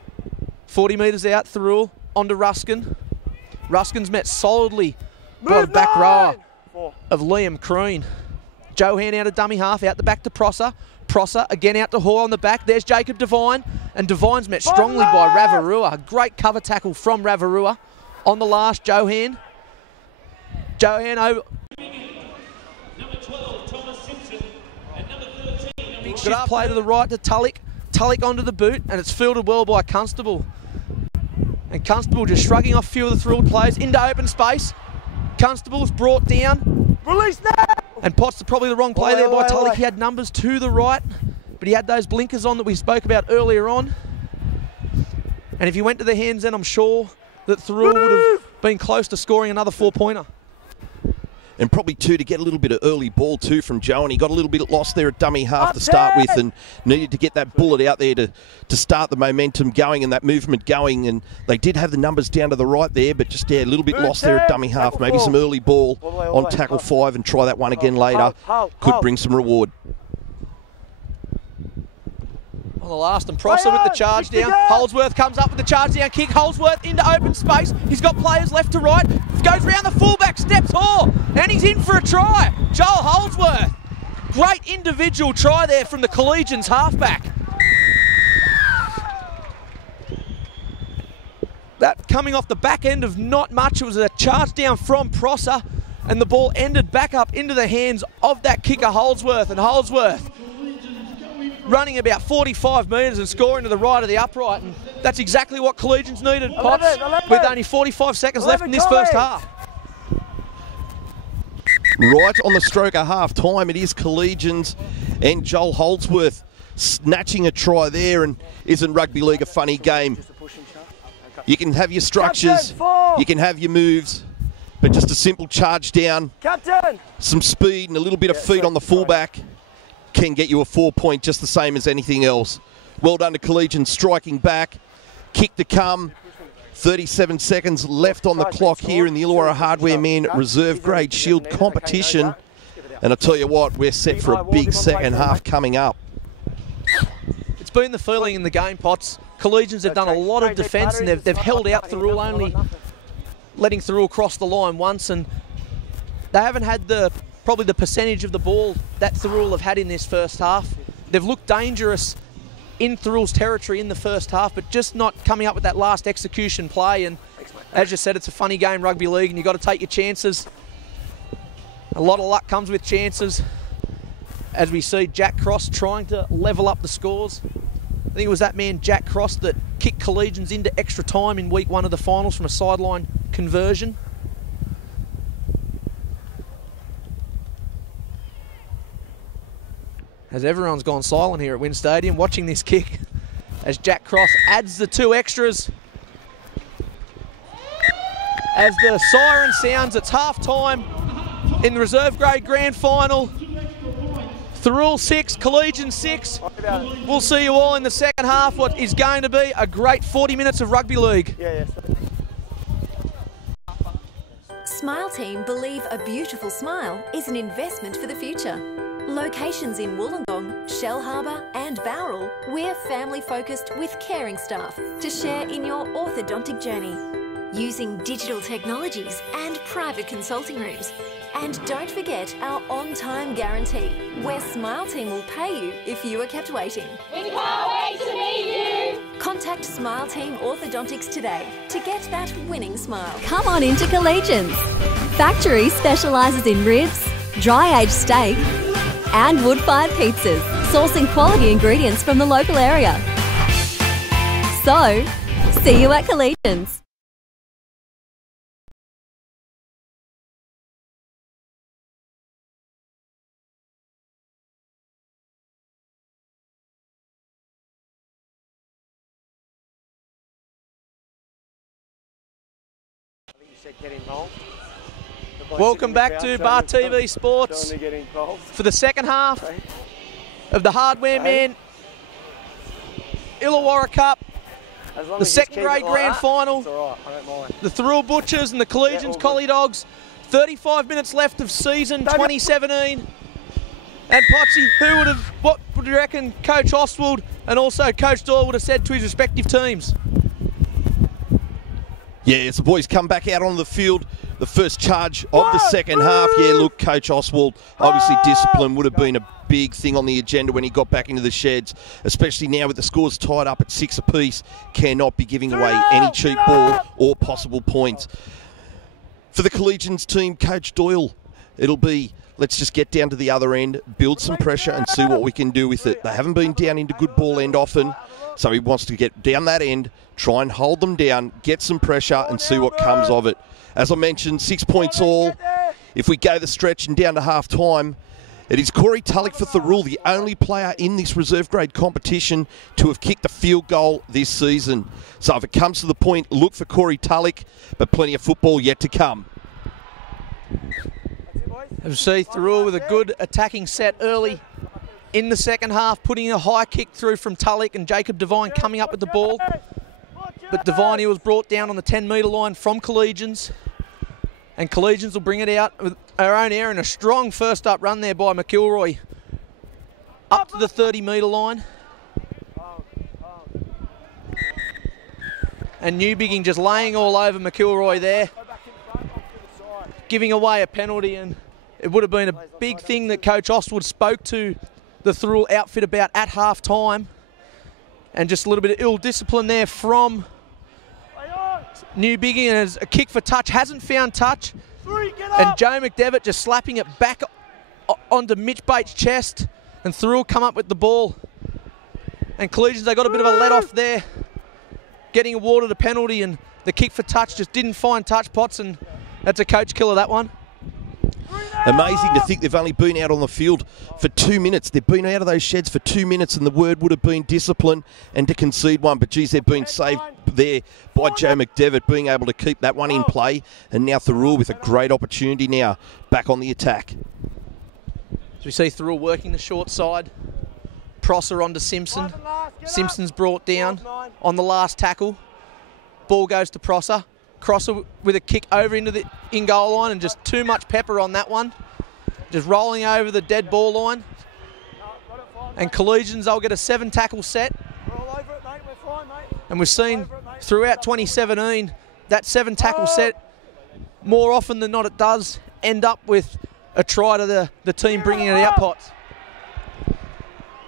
40 metres out, Thirroul onto Ruskin. Ruskin's met solidly by the back rower of Liam Crean. Johan out of dummy half, out the back to Prosser. Prosser again out to Hoare on the back. There's Jacob Devine, and Devine's met strongly by Ravarua. A great cover tackle from Ravarua. On the last, Johan. Johan over. Number 12, Thomas Simpson, and number 13. Big shift play to the right to Tulloch. Tulloch onto the boot, and it's fielded well by Constable. And Constable just shrugging off a few of the Thirroul players into open space. Constable's brought down. Release now! And Potts probably the wrong play there by Tulloch. He had numbers to the right, but he had those blinkers on that we spoke about earlier on. And if he went to the hands, then I'm sure that Thirroul would have been close to scoring another 4-pointer. And probably two to get a little bit of early ball too from Joe, and he got a little bit lost there at dummy half to start with and needed to get that bullet out there to start the momentum going and that movement going. And they did have the numbers down to the right there, but just a little bit lost there at dummy half. Maybe some early ball on tackle 5 and try that one again later. Could bring some reward. On the last, and Prosser with the charge down. Holdsworth comes up with the charge down kick. Holdsworth into open space. He's got players left to right. Goes round the fullback, steps Hoare, and he's in for a try. Joel Holdsworth. Great individual try there from the Collegians halfback. That coming off the back end of not much. It was a charge down from Prosser, and the ball ended back up into the hands of that kicker Holdsworth, and Holdsworth running about 45 metres and scoring to the right of the upright, and that's exactly what Collegians needed, Potts, with only 45 seconds left in this first half. Right on the stroke of half time, it is Collegians and Joel Holdsworth snatching a try there. And isn't rugby league a funny game? You can have your structures, you can have your moves, but just a simple charge down, some speed and a little bit of feet on the fullback can get you a 4-point just the same as anything else. Well done to Collegians striking back. Kick to come. 37 seconds left on the clock here in the Illawarra Hardware Men Reserve Grade Shield competition. And I tell you what, we're set for a big second half coming up. It's been the feeling in the game, Potts. Collegians have done a lot of defence, and they've held out Thirroul, only letting Thirroul cross the line once, and they haven't had probably the percentage of the ball that Thirroul have had in this first half. They've looked dangerous in Thirroul's territory in the first half, but just not coming up with that last execution play. And as you said, it's a funny game, rugby league, and you've got to take your chances. A lot of luck comes with chances, as we see Jack Cross trying to level up the scores. I think it was that man, Jack Cross, that kicked Collegians into extra time in week 1 of the finals from a sideline conversion. As everyone's gone silent here at Wynn Stadium watching this kick, as Jack Cross adds the 2 extras. As the siren sounds, it's half time in the reserve grade grand final. Thirroul 6, Collegians 6. We'll see you all in the second half, what is going to be a great 40 minutes of rugby league. Smile Team believe a beautiful smile is an investment for the future. Locations in Wollongong, Shellharbour and Thirroul, we're family focused with caring staff to share in your orthodontic journey. Using digital technologies and private consulting rooms. And don't forget our on-time guarantee, where Smile Team will pay you if you are kept waiting. We can't wait to meet you! Contact Smile Team Orthodontics today to get that winning smile. Come on into Collegians. Factory specialises in ribs, dry-aged steak and wood-fired pizzas, sourcing quality ingredients from the local area. So, see you at Collegians. Get involved. Welcome back to Bar TV Sports for the second half of the Hardware Men Illawarra Cup, the second grade grand final. The Thirroul Butchers and the Collegians Collie Dogs. 35 minutes left of season 2017. And Potsy, what would you reckon Coach Oswald and also Coach Doyle would have said to his respective teams? Yeah, as the boys come back out on the field, the first charge of the second half. Yeah, look, Coach Oswald, obviously discipline would have been a big thing on the agenda when he got back into the sheds, especially now with the scores tied up at 6 apiece. Cannot be giving away any cheap ball or possible points. For the Collegians team, Coach Doyle, it'll be, let's just get down to the other end, build some pressure and see what we can do with it. They haven't been down into good ball end often, so he wants to get down that end, try and hold them down, get some pressure and see what comes of it. As I mentioned, 6 points all. If we go the stretch and down to half time, it is Corey Tulloch for Thirroul, the only player in this reserve grade competition to have kicked a field goal this season. So if it comes to the point, look for Corey Tulloch, but plenty of football yet to come. As we see Thirroul with a good attacking set early in the second half, putting a high kick through from Tulloch and Jacob Devine coming up with the ball. But Devine, he was brought down on the 10-metre line from Collegians. And Collegians will bring it out with our own air and a strong first up run there by McIlroy. Up to the 30-metre line. And Newbigging just laying all over McIlroy there. Giving away a penalty, and it would have been a big thing that Coach Oswald spoke to the Thirroul outfit about at half time. And just a little bit of ill discipline there from Newbigging, and as a kick for touch, hasn't found touch. And Joe McDevitt just slapping it back onto Mitch Bates' chest, and Thirroul come up with the ball. And Collegians, they got a bit of a let off there, getting awarded a penalty, and the kick for touch just didn't find touch, Potts, and that's a coach killer, that one. Amazing to think they've only been out on the field for 2 minutes. They've been out of those sheds for 2 minutes, and the word would have been discipline and to concede one. But geez, they've been saved there by Joe McDevitt, being able to keep that one in play. And now Thirroul with a great opportunity now back on the attack. So we see Thirroul working the short side. Prosser onto Simpson. Simpson's brought down on the last tackle. Ball goes to Prosser. Crosser with a kick over into the in-goal line, and just too much pepper on that one. Just rolling over the dead ball line. And Collegians, they'll get a 7-tackle set. And we've seen throughout 2017, that 7-tackle set, more often than not, it does end up with a try to the team bringing it out, Potts.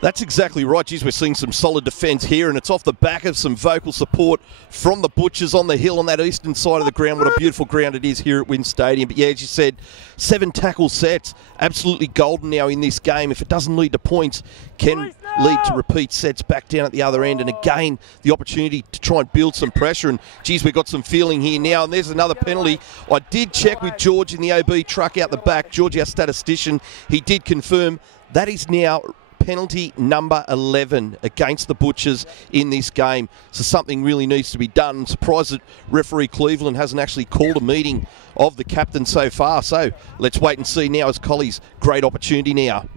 That's exactly right. Geez, we're seeing some solid defence here, and it's off the back of some vocal support from the Butchers on the hill on that eastern side of the ground. What a beautiful ground it is here at Wynn Stadium. But yeah, as you said, 7 tackle sets, absolutely golden now in this game. If it doesn't lead to points, can lead to repeat sets back down at the other end. And again, the opportunity to try and build some pressure. And geez, we've got some feeling here now. And there's another penalty. I did check with George in the OB truck out the back. George, our statistician, he did confirm that is now penalty number 11 against the Butchers in this game. So something really needs to be done. I'm surprised that referee Cleveland hasn't actually called a meeting of the captain so far. So let's wait and see now as Collie's great opportunity now.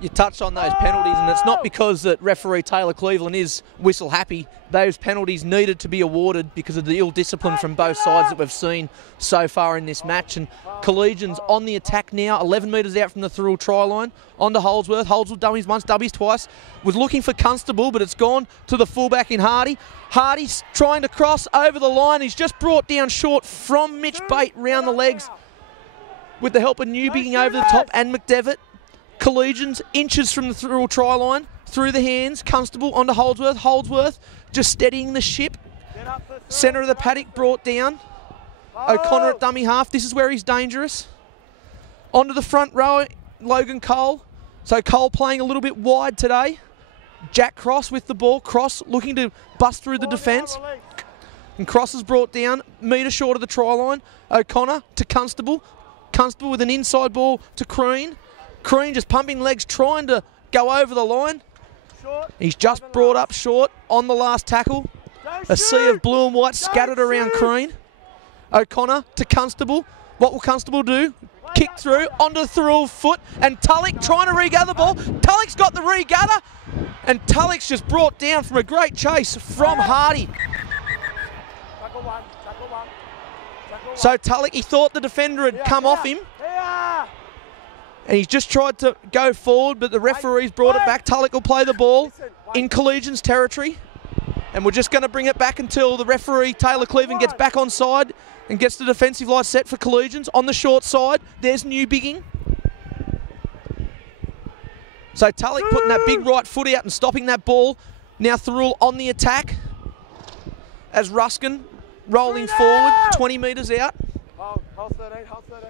You touched on those penalties, and it's not because that referee Taylor Cleveland is whistle happy. Those penalties needed to be awarded because of the ill discipline from both sides that we've seen so far in this match. And Collegians on the attack now, 11 metres out from the Thirroul try line, onto Holdsworth. Holdsworth dummies once, dubbies twice. Was looking for Constable, but it's gone to the fullback in Hardy. Hardy's trying to cross over the line. He's just brought down short from Mitch Bate round the legs with the help of Newbigging over the top and McDevitt. Collegians inches from the Thirroul try line, through the hands, Constable onto Holdsworth. Holdsworth just steadying the ship. Centre of the paddock brought down. O'Connor at dummy half. This is where he's dangerous. Onto the front row, Logan Cole. So Cole playing a little bit wide today. Jack Cross with the ball. Cross looking to bust through the defence. And Cross is brought down, metre short of the try line. O'Connor to Constable. Constable with an inside ball to Crean. Crean just pumping legs, trying to go over the line. He's just brought up short on the last tackle. A sea of blue and white scattered around Crean. O'Connor to Constable. What will Constable do? Kick through onto the Thirroul foot, and Tulloch trying to regather the ball. Tulloch's got the regather, and Tulloch's just brought down from a great chase from Hardy. So Tulloch, he thought the defender had come off him. And he's just tried to go forward, but the referee's brought it back. Tulloch will play the ball in Collegians territory. And we're just going to bring it back until the referee, Taylor Cleveland, gets back on side and gets the defensive line set for Collegians. On the short side, there's New Bigging. So Tulloch putting that big right foot out and stopping that ball. Now Thirroul on the attack as Ruskin rolling forward, 20 metres out. Hold 13, hold 13.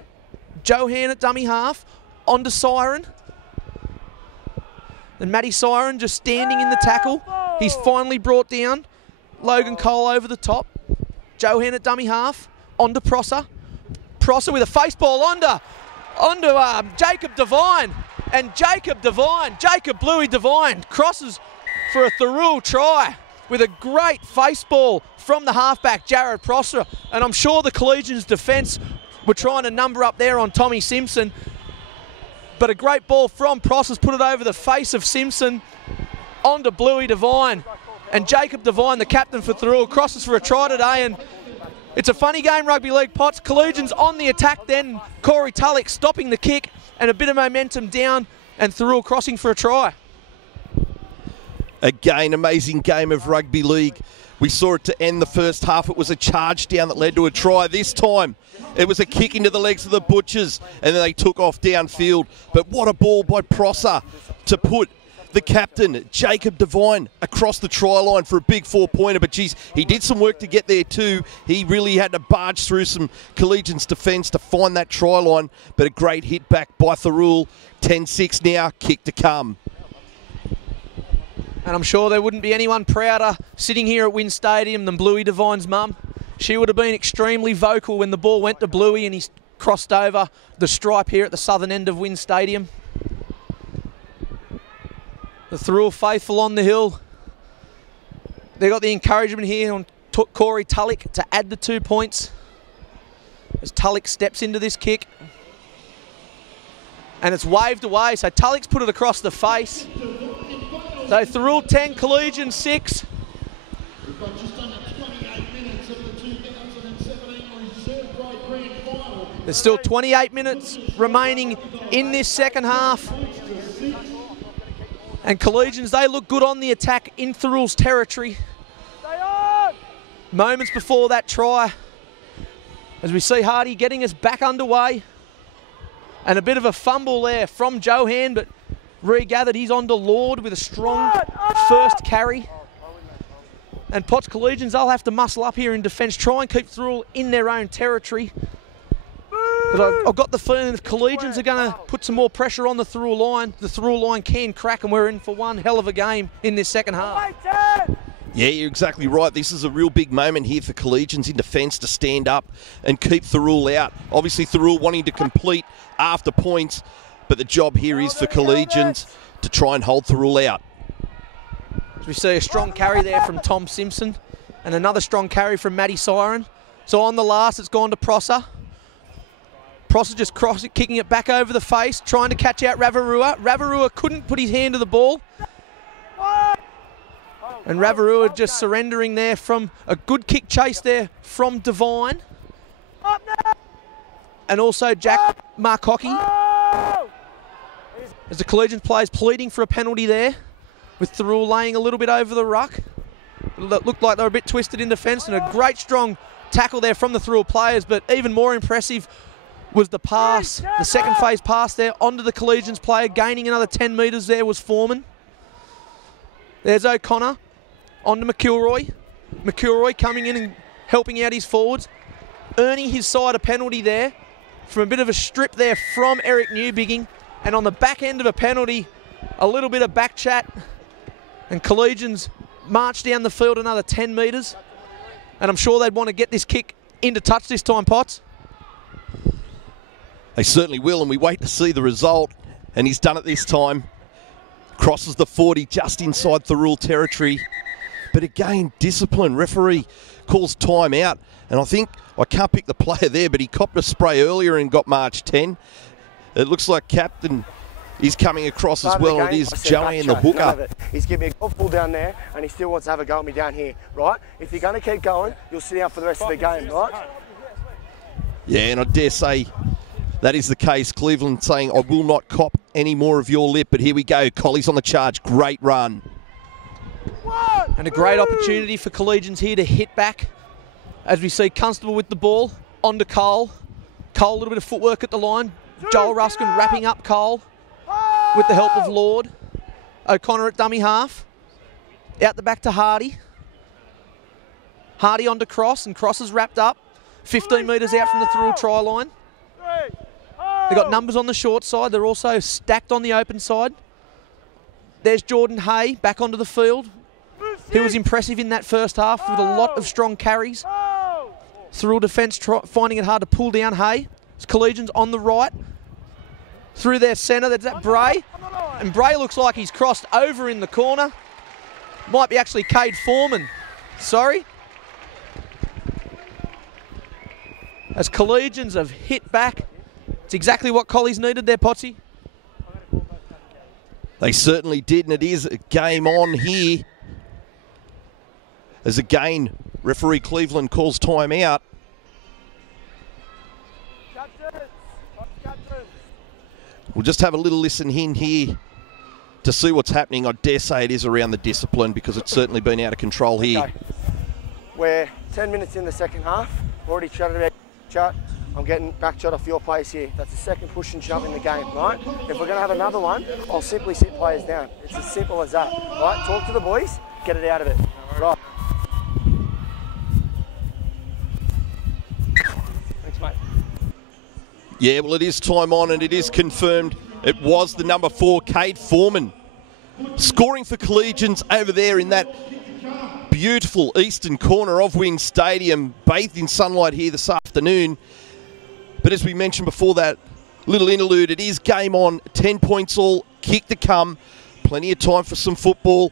Johan at dummy half, onto Siren. And Matty Siren just standing in the tackle. He's finally brought down. Logan Cole over the top. Johan at dummy half, onto Prosser. Prosser with a face ball onto Jacob Devine. And Jacob Bluey Devine crosses for a Thirroul try with a great face ball from the halfback, Jared Prosser. And I'm sure the Collegians defence were trying to number up there on Tommy Simpson. But a great ball from Prosser's put it over the face of Simpson onto Bluey Devine. And Jacob Devine, the captain for Thirroul, crosses for a try today. And it's a funny game, Rugby League Pots. Collegians on the attack then. Corey Tulloch stopping the kick and a bit of momentum down, and Thirroul crossing for a try. Again, amazing game of rugby league. We saw it to end the first half. It was a charge down that led to a try. This time, it was a kick into the legs of the Butchers, and then they took off downfield. But what a ball by Prosser to put the captain, Jacob Devine, across the try line for a big 4-pointer. But geez, he did some work to get there too. He really had to barge through some Collegians defence to find that try line. But a great hit back by Thirroul. 10-6 now, kick to come. And I'm sure there wouldn't be anyone prouder sitting here at Wynn Stadium than Bluey Devine's mum. She would have been extremely vocal when the ball went to Bluey and he crossed over the stripe here at the southern end of Wynn Stadium. The Thirroul faithful on the hill. They got the encouragement here on Corey Tulloch to add the 2 points as Tulloch steps into this kick. And it's waved away, so Tulloch's put it across the face. So Thirroul 10, Collegians 6. We've got just under 28 minutes of the 2017 reserve grade grand final. There's still 28 minutes remaining in this second half. And Collegians, they look good on the attack in Thirroul's territory. Moments before that try, as we see Hardy getting us back underway. And a bit of a fumble there from Johan, but regathered. He's on to Lord with a strong first carry. And Potts Collegians, they'll have to muscle up here in defence, try and keep Thirroul in their own territory. But I've got the feeling if Collegians are going to put some more pressure on the Thirroul line can crack, and we're in for one hell of a game in this second half. Yeah, you're exactly right. This is a real big moment here for Collegians in defence to stand up and keep Thirroul out. Obviously, Thirroul wanting to complete after points, but the job here is for Collegians to try and hold Thirroul out. As we see a strong carry there from Tom Simpson and another strong carry from Matty Siren. So on the last, it's gone to Prosser. Prosser just kicking it back over the face, trying to catch out Ravarua. Ravarua couldn't put his hand to the ball. And Ravarua just surrendering there from a good kick chase there from Devine. And also Jack Marcocky. As the Collegians players pleading for a penalty there, with Thirroul laying a little bit over the ruck. It looked like they were a bit twisted in defence, and a great strong tackle there from the Thirroul players, but even more impressive was the pass, the second phase pass there onto the Collegians player, gaining another 10 metres there was Foreman. There's O'Connor, onto McIlroy. McIlroy coming in and helping out his forwards, earning his side a penalty there from a bit of a strip there from Eric Newbigging. And on the back end of a penalty, a little bit of back chat, and Collegians march down the field another 10 metres. And I'm sure they'd want to get this kick into touch this time, Potts. They certainly will, and we wait to see the result. And he's done it this time. Crosses the 40 just inside Thirroul territory. But again, discipline. Referee calls time out. And I think, I can't pick the player there, but he copped a spray earlier and got march 10. It looks like captain is coming across as well. It is Joey and the hooker. He's giving me a golf ball down there, and he still wants to have a go at me down here, right? If you're going to keep going, you'll sit out for the rest of the game, right? Yeah, and I dare say That is the case. Cleveland saying, I will not cop any more of your lip. But here we go. Collies on the charge. Great run. And a great opportunity for Collegians here to hit back. As we see Constable with the ball. On to Cole. Cole, a little bit of footwork at the line. Joel Ruskin wrapping up Cole with the help of Lord. O'Connor at dummy half. Out the back to Hardy. Hardy on to Cross, and Cross is wrapped up. 15 metres out from the Thirroul try line. They've got numbers on the short side. They're also stacked on the open side. There's Jordan Hay back onto the field. He was impressive in that first half with a lot of strong carries. Thirroul defence finding it hard to pull down Hay. It's Collegians on the right. Through their centre, there's that Bray. And Bray looks like he's crossed over in the corner. Might be actually Cade Foreman. Sorry. As Collegians have hit back. It's exactly what Collies needed there, Potsy. They certainly did, and it is a game on here. As again, referee Cleveland calls time out. We'll just have a little listen in here to see what's happening. I dare say it is around the discipline because it's certainly been out of control here. Okay. We're 10 minutes in the second half. Already chatted about chat. I'm getting back shot off your players here. That's the second push and shove in the game, right? If we're going to have another one, I'll simply sit players down. It's as simple as that, right? Talk to the boys, get it out of it. Right. Thanks, mate. Yeah, well, it is time on, and it is confirmed. It was the number 4, Cade Foreman, scoring for Collegians over there in that beautiful eastern corner of Wynn Stadium, bathed in sunlight here this afternoon. But as we mentioned before that little interlude, it is game on, 10 points all, kick to come, plenty of time for some football.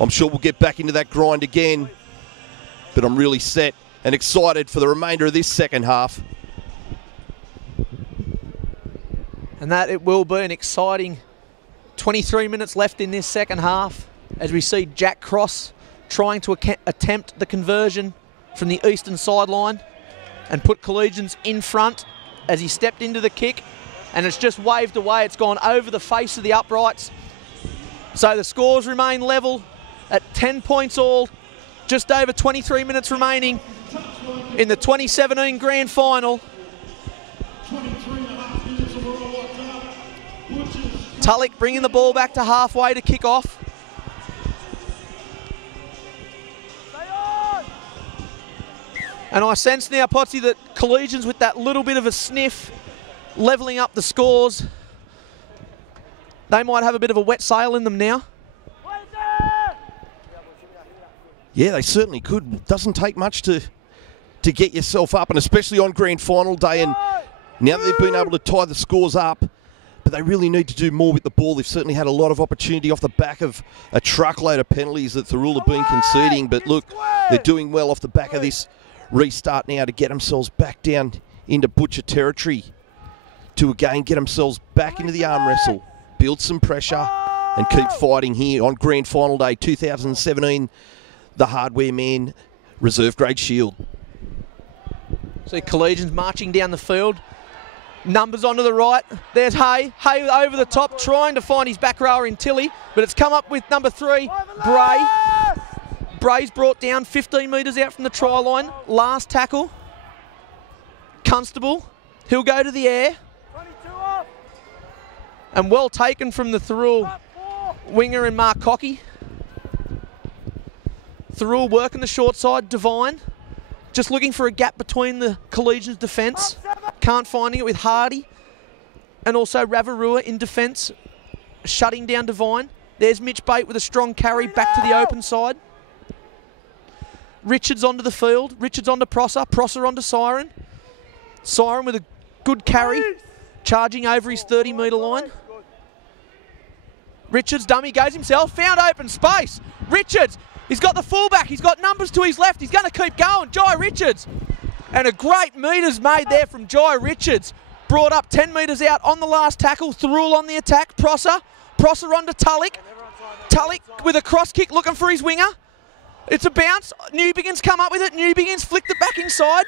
I'm sure we'll get back into that grind again, but I'm really set and excited for the remainder of this second half. And that it will be an exciting 23 minutes left in this second half as we see Jack Cross trying to attempt the conversion from the eastern sideline and put Collegians in front as he stepped into the kick, and it's just waved away. It's gone over the face of the uprights. So the scores remain level at 10 points all, just over 23 minutes remaining in the 2017 Grand Final. Tulloch bringing the ball back to halfway to kick off. And I sense now, Potsy, that Collegians with that little bit of a sniff, levelling up the scores. They might have a bit of a wet sail in them now. Yeah, they certainly could. Doesn't take much to get yourself up, and especially on Grand Final day. And now that they've been able to tie the scores up, but they really need to do more with the ball. They've certainly had a lot of opportunity off the back of a truckload of penalties that Thirroul have been conceding. But look, they're doing well off the back of this restart now to get themselves back down into butcher territory, to again get themselves back into the arm wrestle, build some pressure and keep fighting here on Grand Final Day 2017, the Hardware Man Reserve Grade Shield. See Collegians marching down the field. Numbers onto the right. There's Hay. Hay over the top, trying to find his back rower in Tilly, but it's come up with number 3, Bray. Bray's brought down 15 metres out from the try line. Last tackle. Constable. He'll go to the air. And well taken from the Thirroul winger and Mark Cocky. Thirroul working the short side. Devine. Just looking for a gap between the Collegians' defence. Can't finding it with Hardy. And also Ravarua in defence. Shutting down Devine. There's Mitch Bate with a strong carry back to the open side. Richards onto the field. Richards onto Prosser. Prosser onto Siren. Siren with a good carry. Charging over his 30-metre line. Richards, dummy, goes himself. Found open space. Richards, he's got the fullback. He's got numbers to his left. He's going to keep going. Jai Richards. And a great metres made there from Jai Richards. Brought up 10 metres out on the last tackle. Thirroul on the attack. Prosser. Prosser onto Tulloch. Tulloch with a cross kick looking for his winger. It's a bounce. Newbigins come up with it. Newbigins flicked it back inside.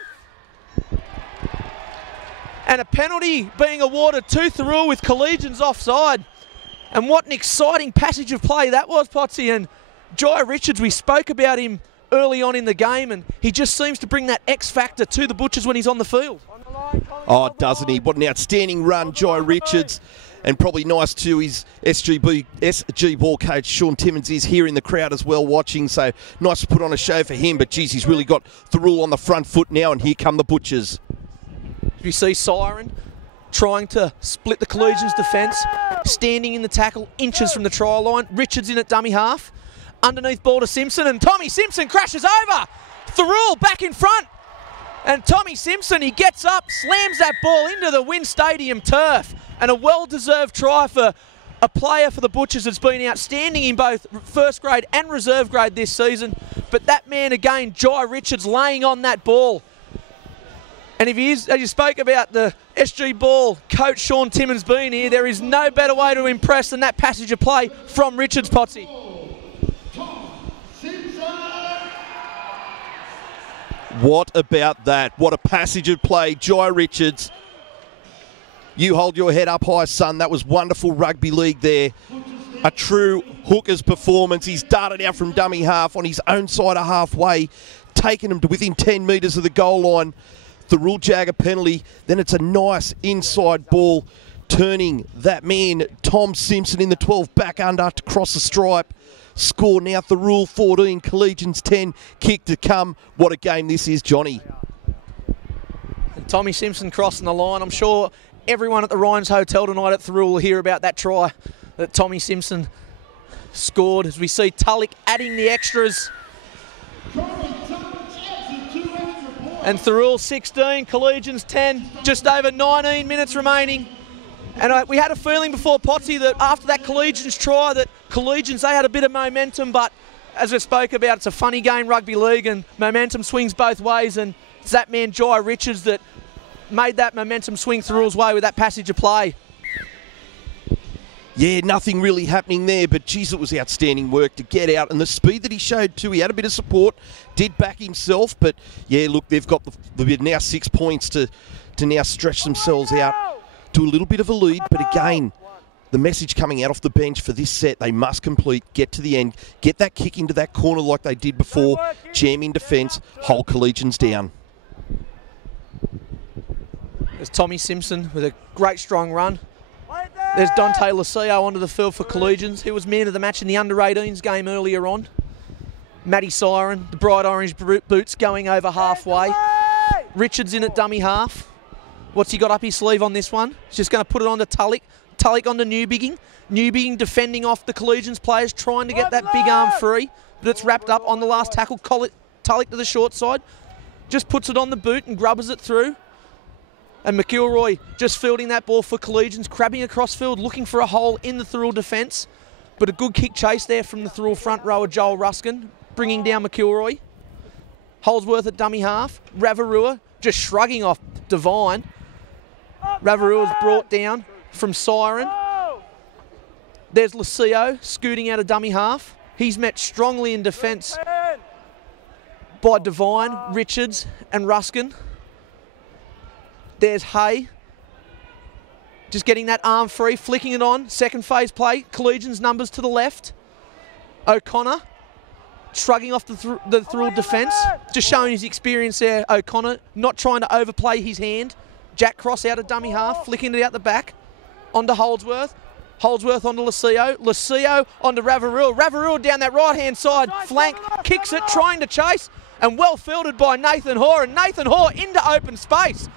And a penalty being awarded to Thirroul with Collegians offside. And what an exciting passage of play that was, Potsy. And Jai Richards, we spoke about him early on in the game, and he just seems to bring that X factor to the Butchers when he's on the field. Oh, doesn't he? What an outstanding run, Jai Richards. And probably nice too, his SG ball coach Sean Timmins is here in the crowd as well watching, so nice to put on a show for him. But geez, he's really got Thirroul on the front foot now, and here come the Butchers. You see Siren trying to split the Collegians' defence, standing in the tackle inches from the try line. Richards in at dummy half. Underneath ball to Simpson, and Tommy Simpson crashes over. Thirroul back in front. And Tommy Simpson, he gets up, slams that ball into the Wynn Stadium turf. And a well-deserved try for a player for the Butchers that's been outstanding in both first grade and reserve grade this season. But that man again, Jai Richards, laying on that ball. And if he is, as you spoke about the SG ball coach Sean Timmins being here, there is no better way to impress than that passage of play from Richards, Potsy. What about that? What a passage of play, Jai Richards. You hold your head up high, son. That was wonderful rugby league there. A true hooker's performance. He's darted out from dummy half on his own side of halfway, taken him to within 10 metres of the goal line. Thirroul jag a penalty. Then it's a nice inside ball, turning that man, Tom Simpson, in the 12 back under to cross the stripe. Score now, Thirroul 14, Collegians 10. Kick to come. What a game this is, Johnny. And Tommy Simpson crossing the line. I'm sure everyone at the Ryan's Hotel tonight at Thirroul will hear about that try that Tommy Simpson scored, as we see Tulloch adding the extras. And Thirroul 16, Collegians 10, just over 19 minutes remaining. And we had a feeling before, Potsy, that after that Collegians try, that Collegians, they had a bit of momentum, but as we spoke about, it's a funny game, rugby league, and momentum swings both ways, and it's that man, Jai Richards, that made that momentum swing Thirroul's way with that passage of play. Yeah, nothing really happening there, but geez, it was outstanding work to get out, and the speed that he showed too. He had a bit of support, did back himself, but yeah, look, they've got now 6 points to now stretch themselves out to a little bit of a lead. But again, the message coming out off the bench for this set, they must complete, get to the end, get that kick into that corner like they did before, jam in defence, hold Collegians down. There's Tommy Simpson with a great strong run. There's Dante Lucio onto the field for Collegians. He was man of the match in the under-18s game earlier on. Matty Siren, the bright orange boots going over halfway. Richards in at dummy half. What's he got up his sleeve on this one? He's just going to put it on to Tulloch. Tulloch on to Newbigging. Newbigging defending off the Collegians players, trying to get that big arm free, but it's wrapped up on the last tackle. Tulloch to the short side. Just puts it on the boot and grubbers it through. And McIlroy just fielding that ball for Collegians, crabbing across field, looking for a hole in the Thirroul defence. But a good kick chase there from the Thirroul front rower, Joel Ruskin, bringing down McIlroy. Holdsworth at dummy half. Ravarua just shrugging off Devine. Ravarua's brought down from Siren. There's Lucio scooting out of dummy half. He's met strongly in defence by Devine, Richards and Ruskin. There's Hay, just getting that arm free, flicking it on. Second phase play, Collegians numbers to the left. O'Connor, shrugging off the Thirroul defence, just showing his experience there. O'Connor, not trying to overplay his hand. Jack Cross out of dummy half, flicking it out the back. Onto Holdsworth. Holdsworth onto Lucio. Lucio onto Ravarua. Ravarua down that right-hand side flank, kicks it, trying to chase, and well fielded by Nathan Hoare. And Nathan Hoare into open space.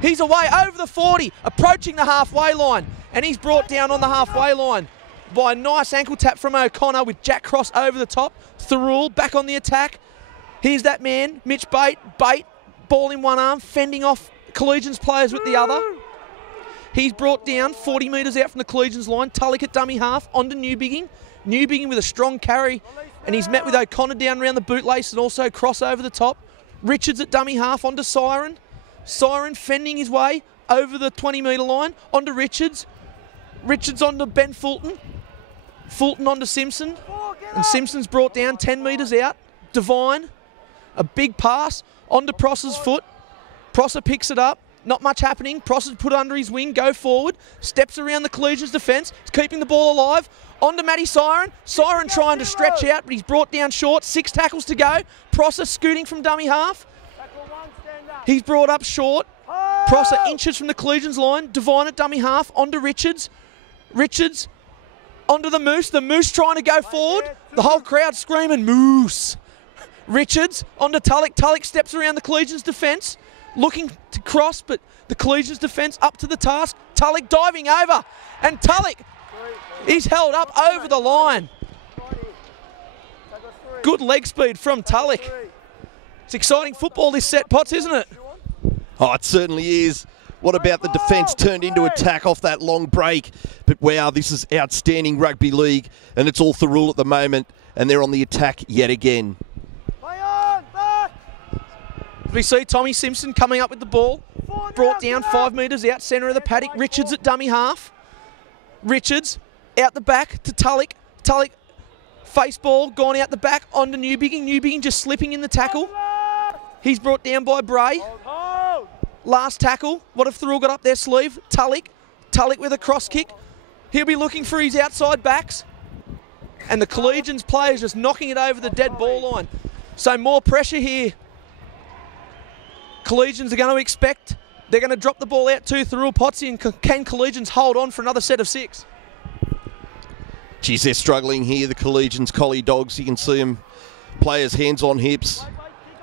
He's away over the 40, approaching the halfway line, and he's brought down on the halfway line by a nice ankle tap from O'Connor with Jack Cross over the top. Thirroul back on the attack. Here's that man, Mitch Bate, ball in one arm, fending off Collegians players with the other. He's brought down 40 metres out from the Collegians line. Tulloch at dummy half, onto Newbigging. Newbigging with a strong carry, and he's met with O'Connor down around the bootlace and also Cross over the top. Richards at dummy half, onto Siren. Siren fending his way over the 20-metre line, onto Richards. Richards onto Ben Fulton. Fulton onto Simpson. And Simpson's brought down 10 metres out. Devine, a big pass onto Prosser's foot. Prosser picks it up. not much happening. Prosser's put under his wing, go forward, steps around the Collegians defence, keeping the ball alive. On to Matty Siren. Siren trying to stretch out, but he's brought down short. 6 tackles to go. Prosser scooting from dummy half. He's brought up short. Prosser inches from the Collegians line. Devine at dummy half. On to Richards. Richards onto the Moose. The Moose trying to go forward. The whole crowd screaming, Moose. Richards onto Tulloch. Tulloch steps around the Collegians defence. Looking to cross, but the Collegians defence up to the task. Tulloch diving over. And Tulloch, he's held up over the line. Good leg speed from Tulloch. It's exciting football this set, Potts, isn't it? Oh, it certainly is. What about the defence turned into attack off that long break? But wow, this is outstanding rugby league, and it's all Thirroul at the moment, and they're on the attack yet again. We see Tommy Simpson coming up with the ball, brought down 5 metres out, centre of the paddock. Richards at dummy half. Richards out the back to Tulloch. Tulloch, face ball, gone out the back, on to Newbigging. Newbigging just slipping in the tackle. He's brought down by Bray. Last tackle. What have Thirroul got up their sleeve? Tulloch. Tulloch with a cross kick. He'll be looking for his outside backs. And the Collegians players just knocking it over the dead ball line. So more pressure here. Collegians are going to expect. They're going to drop the ball out to Thirroul. Potsy, and can Collegians hold on for another set of 6? Geez, they're struggling here, the Collegians, Collie Dogs. You can see them, players hands on hips.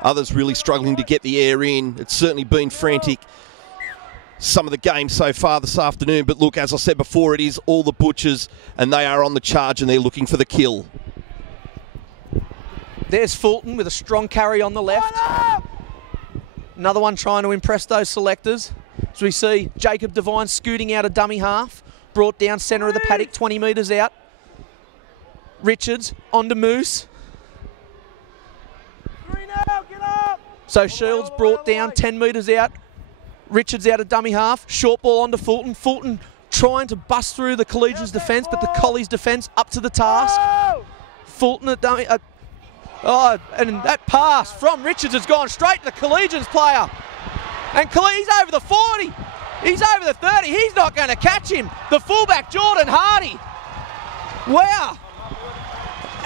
Others really struggling to get the air in. It's certainly been frantic, some of the games so far this afternoon. But look, as I said before, it is all the Butchers, and they are on the charge, and they're looking for the kill. There's Fulton with a strong carry on the left. Another one trying to impress those selectors. As we see Jacob Devine scooting out a dummy half. Brought down centre of the paddock, 20 metres out. Richards onto Moose. So Shields brought down 10 metres out. Richards out of dummy half. Short ball onto Fulton. Fulton trying to bust through the Collegians defence, but the Collies defence up to the task. Fulton at dummy... Oh, and that pass from Richards has gone straight to the Collegians player. And he's over the 40. He's over the 30. He's not going to catch him. The fullback, Jordan Hardy. Wow.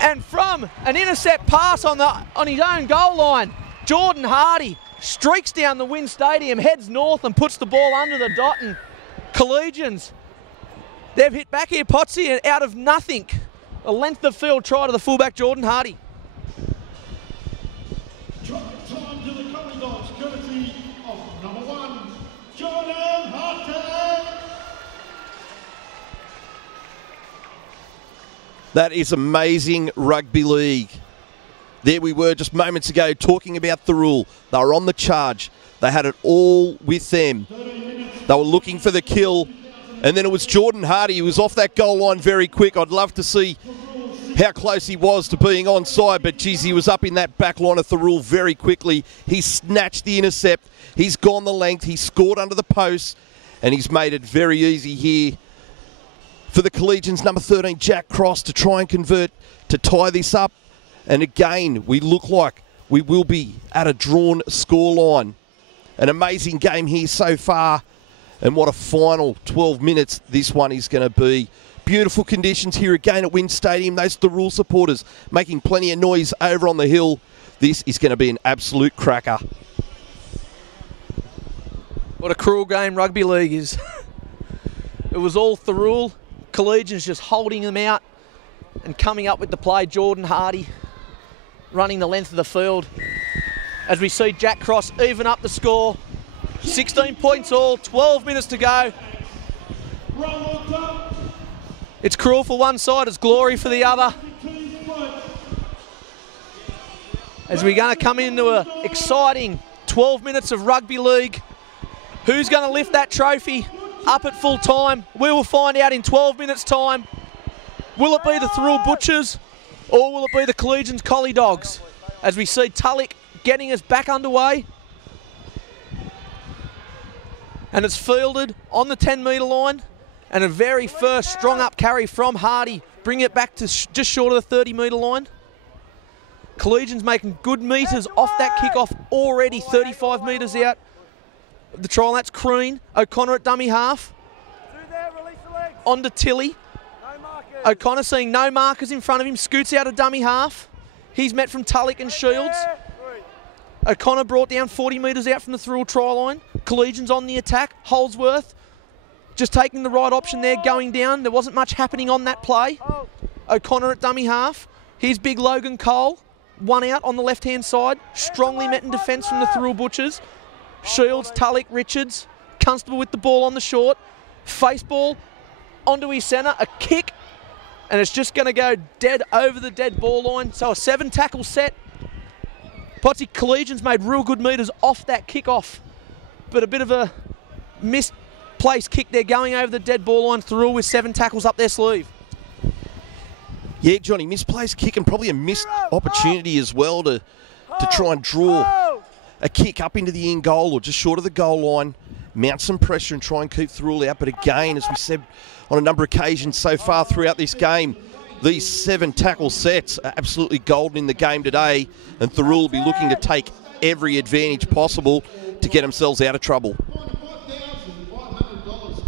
And from an intercept pass on his own goal line, Jordan Hardy streaks down the Wynn Stadium, heads north and puts the ball under the dot. And Collegians, they've hit back here, Potsy, and out of nothing. A length of field try to the fullback, Jordan Hardy. Time to the Collie Dogs, courtesy of number 1, Jordan Hardy. That is amazing rugby league. There we were just moments ago talking about Thirroul. They were on the charge. They had it all with them. They were looking for the kill. And then it was Jordan Hardy who was off that goal line very quick. I'd love to see how close he was to being onside, but geez, he was up in that back line of Thirroul very quickly. He snatched the intercept. He's gone the length. He scored under the post, and he's made it very easy here for the Collegians, number 13, Jack Cross, to try and convert to tie this up. And again, we look like we will be at a drawn scoreline. An amazing game here so far, and what a final 12 minutes this one is going to be. Beautiful conditions here again at Wynn Stadium. Those Thirroul supporters making plenty of noise over on the hill. This is going to be an absolute cracker. What a cruel game rugby league is. It was all Thirroul. Collegians just holding them out and coming up with the play. Jordan Hardy running the length of the field. As we see Jack Cross even up the score. 16 points all, 12 minutes to go. It's cruel for one side, it's glory for the other. As we're going to come into an exciting 12 minutes of rugby league. Who's going to lift that trophy up at full time? We will find out in 12 minutes time. Will it be the Thirroul Butchers or will it be the Collegians Collie Dogs? As we see Tulloch getting us back underway. And it's fielded on the 10-metre line. And a very first strong up carry from Hardy. Bring it back to just short of the 30-metre line. Collegians making good metres off that kickoff already, 35 metres out. the trial. That's Crean. O'Connor at dummy half. On to Tilly. O'Connor seeing no markers in front of him. Scoots out of dummy half. He's met from Tulloch and Shields. O'Connor brought down 40 metres out from the Thirroul try line. Collegians on the attack. Holdsworth just taking the right option there, going down. There wasn't much happening on that play. O'Connor at dummy half. Here's big Logan Cole. One out on the left-hand side. Strongly met in defence from the Thirroul Butchers. Shields, Tulloch, Richards. Constable with the ball on the short. Face ball onto his centre. A kick. And it's just going to go dead over the dead ball line. So a 7-tackle set. Potsy Collegians made real good metres off that kick-off. But a bit of a misplaced kick there going over the dead ball line. Thirroul with 7 tackles up their sleeve. Yeah, Johnny, misplaced kick and probably a missed opportunity as well to try and draw a kick up into the in goal or just short of the goal line, mount some pressure and try and keep Thirroul out. But again, as we said on a number of occasions so far throughout this game, these 7 tackle sets are absolutely golden in the game today, and Thirroul will be looking to take every advantage possible to get themselves out of trouble.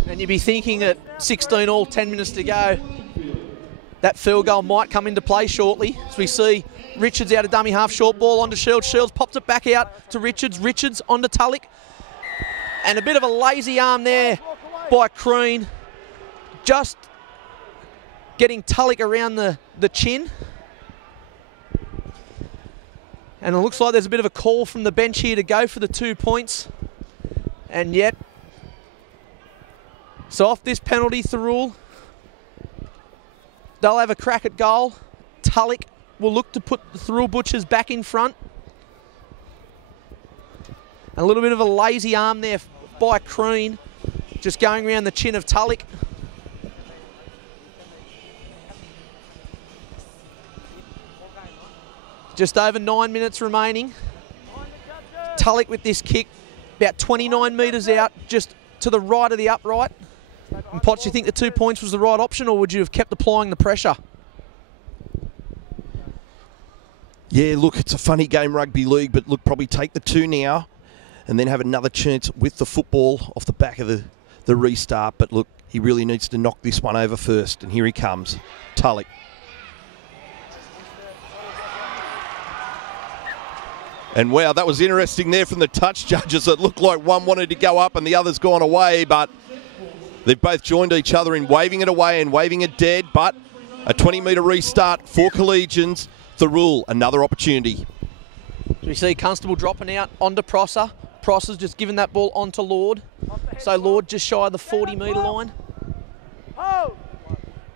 And you'd be thinking at 16 all, 10 minutes to go, that field goal might come into play shortly. As we see Richards out of dummy half, short ball onto Shields. Shields pops it back out to Richards. Richards onto Tulloch. And a bit of a lazy arm there by Crean. Just getting Tulloch around the chin. And it looks like there's a bit of a call from the bench here to go for the 2 points. And yet, so off this penalty, Thirroul, they'll have a crack at goal. Tulloch will look to put the Thirroul Butchers back in front. A little bit of a lazy arm there by Crean, just going around the chin of Tulloch. Just over 9 minutes remaining. Tulloch with this kick, about 29 metres out, just to the right of the upright. And Potts, you think the 2 points was the right option, or would you have kept applying the pressure? Yeah, look, it's a funny game, rugby league, but look, probably take the 2 now and then have another chance with the football off the back of the restart. But look, he really needs to knock this one over first, and here he comes, Tulloch. And wow, that was interesting there from the touch judges. It looked like one wanted to go up and the other's gone away, but they've both joined each other in waving it away and waving it dead. But a 20-metre restart for Collegians. Thirroul, another opportunity. We see Constable dropping out onto Prosser. Prosser's just given that ball onto Lord. So Lord just shy of the 40-metre line.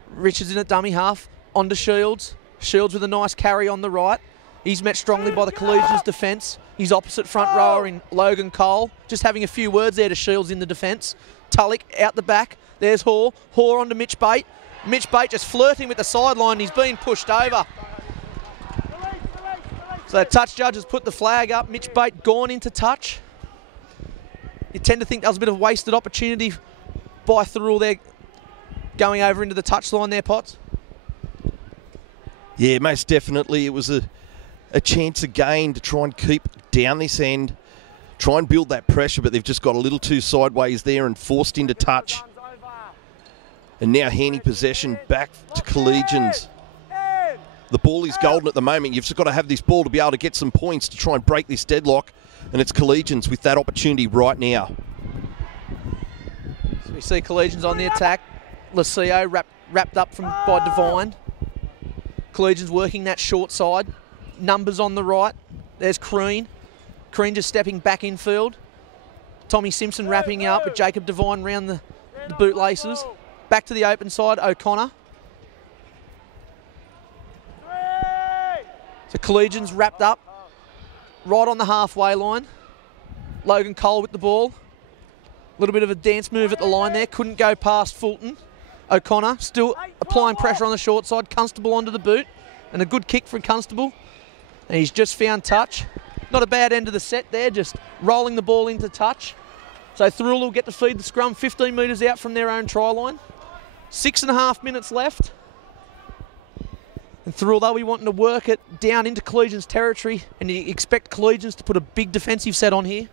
Richards in at dummy half, onto Shields. Shields with a nice carry on the right. He's met strongly by the Collegians' defence. His opposite front rower in Logan Cole. Just having a few words there to Shields in the defence. Tulloch out the back. There's Hoare. Hoare onto Mitch Bate. Mitch Bate just flirting with the sideline. He's been pushed over. So the touch judge has put the flag up. Mitch Bate gone into touch. You tend to think that was a bit of a wasted opportunity by Thirroul there, going over into the touchline there, Potts. Yeah, most definitely. It was a chance again to try and keep down this end, try and build that pressure, but they've just got a little too sideways there and forced into touch. And now handing possession back to Collegians. The ball is golden at the moment. You've just got to have this ball to be able to get some points to try and break this deadlock, and it's Collegians with that opportunity right now. So we see Collegians on the attack. Lucio wrapped up by Devine. Collegians working that short side. Numbers on the right. There's Crean. Crean just stepping back in field. Tommy Simpson wrapping up with Jacob Devine round the bootlaces. Back to the open side, O'Connor. So Collegians wrapped up right on the halfway line. Logan Cole with the ball. A little bit of a dance move at the line there. Couldn't go past Fulton. O'Connor still applying pressure on the short side. Constable onto the boot. And a good kick from Constable. And he's just found touch. Not a bad end of the set there, just rolling the ball into touch. So Thirroul will get to feed the scrum 15 metres out from their own try line. 6.5 minutes left. And Thirroul, they'll be wanting to work it down into Collegians territory, and you expect Collegians to put a big defensive set on here.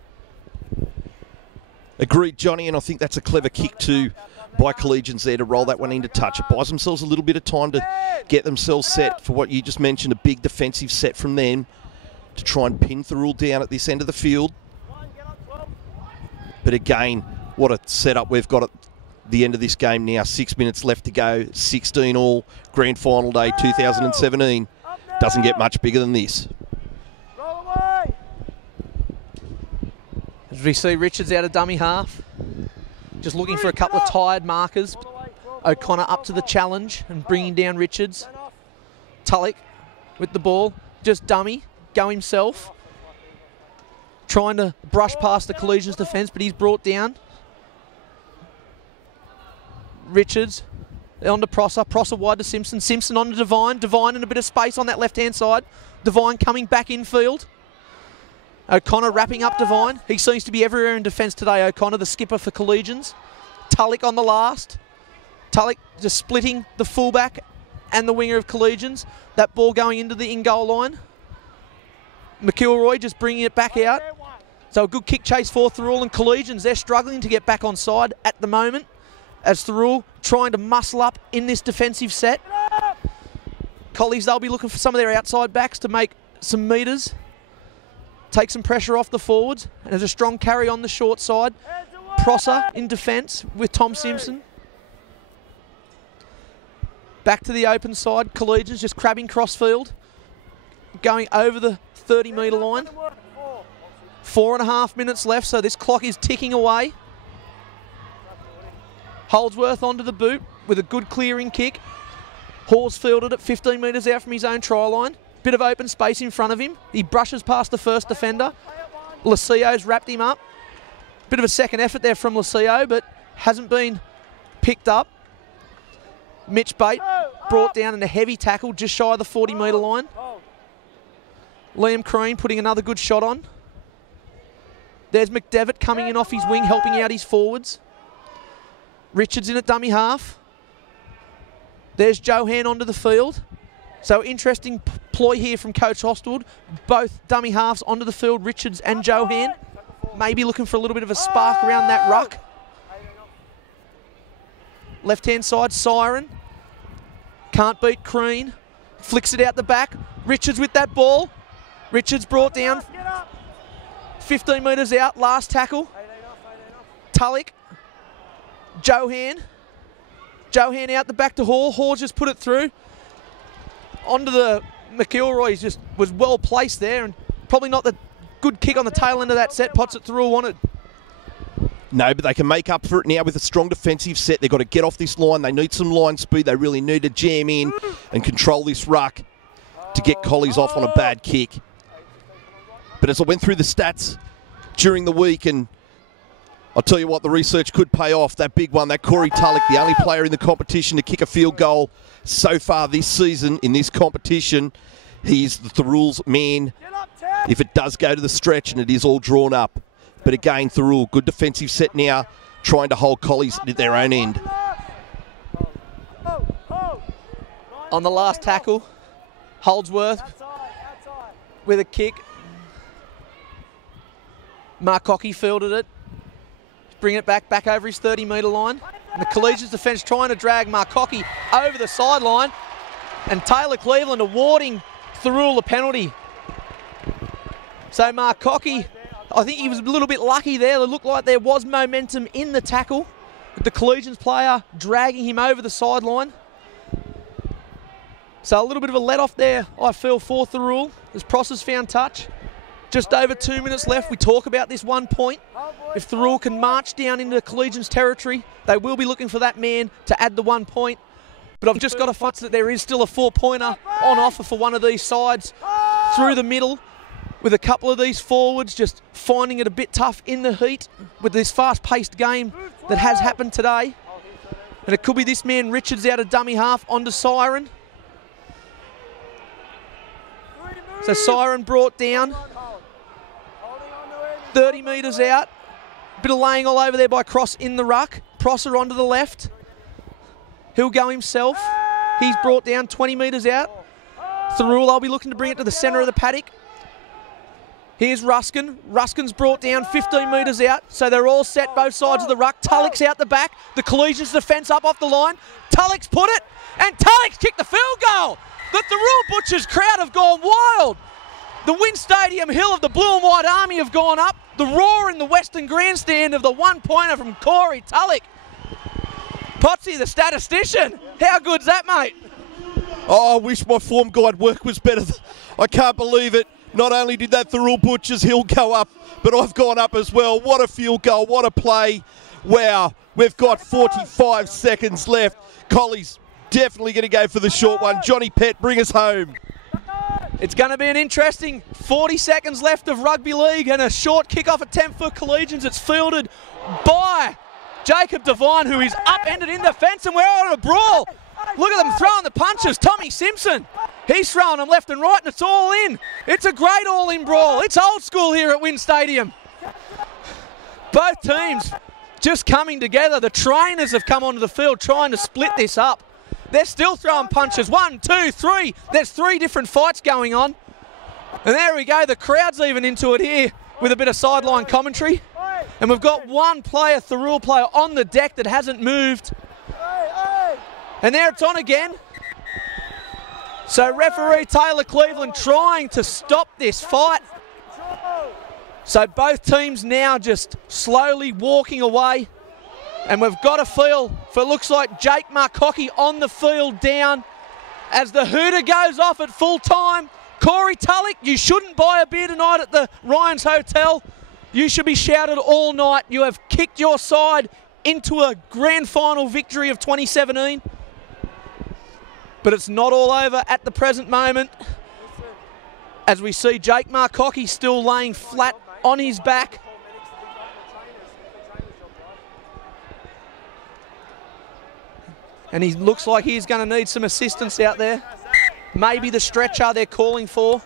Agreed, Johnny, and I think that's a clever kick too by Collegians there to roll that one into touch. It buys themselves a little bit of time to get themselves set for what you just mentioned, a big defensive set from them to try and pin Thirroul down at this end of the field. But again, what a setup we've got at the end of this game now. 6 minutes left to go, 16 all, grand final day 2017. Doesn't get much bigger than this. As we see Richards out of dummy half, just looking for a couple of tired markers. O'Connor up to the challenge and bringing down Richards. Tulloch with the ball, just dummy, go himself. Trying to brush past the Collegians defence, but he's brought down. Richards on to Prosser. Prosser wide to Simpson. Simpson on to Devine. Devine in a bit of space on that left-hand side. Devine coming back infield. O'Connor wrapping up Devine. He seems to be everywhere in defence today, O'Connor, the skipper for Collegians. Tulloch on the last. Tulloch just splitting the fullback and the winger of Collegians. That ball going into the in-goal line. McIlroy just bringing it back out. So a good kick chase for Thirroul and Collegians. They're struggling to get back on side at the moment as Thirroul trying to muscle up in this defensive set. Collies, they'll be looking for some of their outside backs to make some metres. Take some pressure off the forwards. And there's a strong carry on the short side. Prosser in defence with Tom Simpson. Back to the open side. Collegians just crabbing crossfield. Going over the 30-metre line. 4.5 minutes left, so this clock is ticking away. Holdsworth onto the boot with a good clearing kick. Hawes fielded it 15 metres out from his own try line. Bit of open space in front of him. He brushes past the first defender. Lucio's wrapped him up. Bit of a second effort there from Lucio, but hasn't been picked up. Mitch Bate brought down in a heavy tackle just shy of the 40-metre line. Liam Crean putting another good shot on. There's McDevitt coming in off his wing, helping out his forwards. Richards in at dummy half. There's Johan onto the field. So interesting ploy here from Coach Hostwood. Both dummy halves onto the field, Richards and Johan. Maybe looking for a little bit of a spark around that ruck. Left-hand side, Siren. Can't beat Crean. Flicks it out the back. Richards with that ball. Richards brought down. 15 metres out, last tackle. Tulloch. Johan. Johan out the back to Hall. Hall just put it through. Onto the McIlroy, just was well placed there, and probably not the good kick on the tail end of that set. Potts at Thirroul wanted. No, but they can make up for it now with a strong defensive set. They've got to get off this line. They need some line speed. They really need to jam in and control this ruck to get Collies off on a bad kick. But as I went through the stats during the week, and I'll tell you what, the research could pay off. That big one, that Corey Tulloch, the only player in the competition to kick a field goal so far this season in this competition. He's the Thirroul's man if it does go to the stretch and it is all drawn up. But again, Thirroul, good defensive set now, trying to hold Collies at their own end. On the last tackle, Holdsworth with a kick. Marcocky fielded it. Bring it back over his 30-metre line. And the Collegians defence trying to drag Marcocky over the sideline. And Taylor Cleveland awarding Thirroul a penalty. So Marcocky, I think he was a little bit lucky there. It looked like there was momentum in the tackle, with the Collegians player dragging him over the sideline. So a little bit of a let-off there, I feel, for Thirroul, as Prosser's found touch. Just over 2 minutes left. We talk about this 1 point. If Thirroul can march down into Collegians territory, they will be looking for that man to add the 1 point. But I've just got to find that there is still a 4-pointer on offer for one of these sides through the middle, with a couple of these forwards just finding it a bit tough in the heat with this fast-paced game that has happened today. And it could be this man Richards out of dummy half onto Siren. So Siren brought down, 30 metres out. Bit of laying all over there by Cross in the ruck. Prosser onto the left. He'll go himself. He's brought down 20 metres out. Thirroul, they'll be looking to bring it to the centre of the paddock. Here's Ruskin. Ruskin's brought down 15 metres out, so they're all set both sides of the ruck. Tulloch's out the back. The Collegians defence up off the line. Tulloch's put it, and Tulloch's kicked the field goal. The Thirroul Butchers crowd have gone wild. The Wynn Stadium hill of the Blue and White Army have gone up. The roar in the Western Grandstand of the one-pointer from Corey Tulloch. Potsy, the statistician. How good's that, mate? Oh, I wish my form guide work was better. I can't believe it. Not only did that Thirroul Butchers hill go up, but I've gone up as well. What a field goal, what a play. Wow, we've got 45 seconds left. Collie's definitely going to go for the short one. Johnny Pett, bring us home. It's going to be an interesting 40 seconds left of rugby league and a short kick-off attempt for Collegians. It's fielded by Jacob Devine, who is upended in defence, and we're on a brawl. Look at them throwing the punches. Tommy Simpson, he's throwing them left and right, and it's all in. It's a great all-in brawl. It's old school here at Wynn Stadium. Both teams just coming together. The trainers have come onto the field trying to split this up. They're still throwing punches. 1, 2, 3. There's 3 different fights going on. And there we go. The crowd's even into it here with a bit of sideline commentary. And we've got one player, Thirroul player, on the deck that hasn't moved. And there it's on again. So referee Taylor Cleveland trying to stop this fight. So both teams now just slowly walking away. And we've got a feel for, it looks like Jake Marcocky on the field down as the hooter goes off at full time. Corey Tulloch, you shouldn't buy a beer tonight at the Ryan's Hotel. You should be shouted all night. You have kicked your side into a grand final victory of 2017. But it's not all over at the present moment, as we see Jake Marcocky still laying flat on his back. And he looks like he's going to need some assistance out there. Maybe the stretcher they're calling for.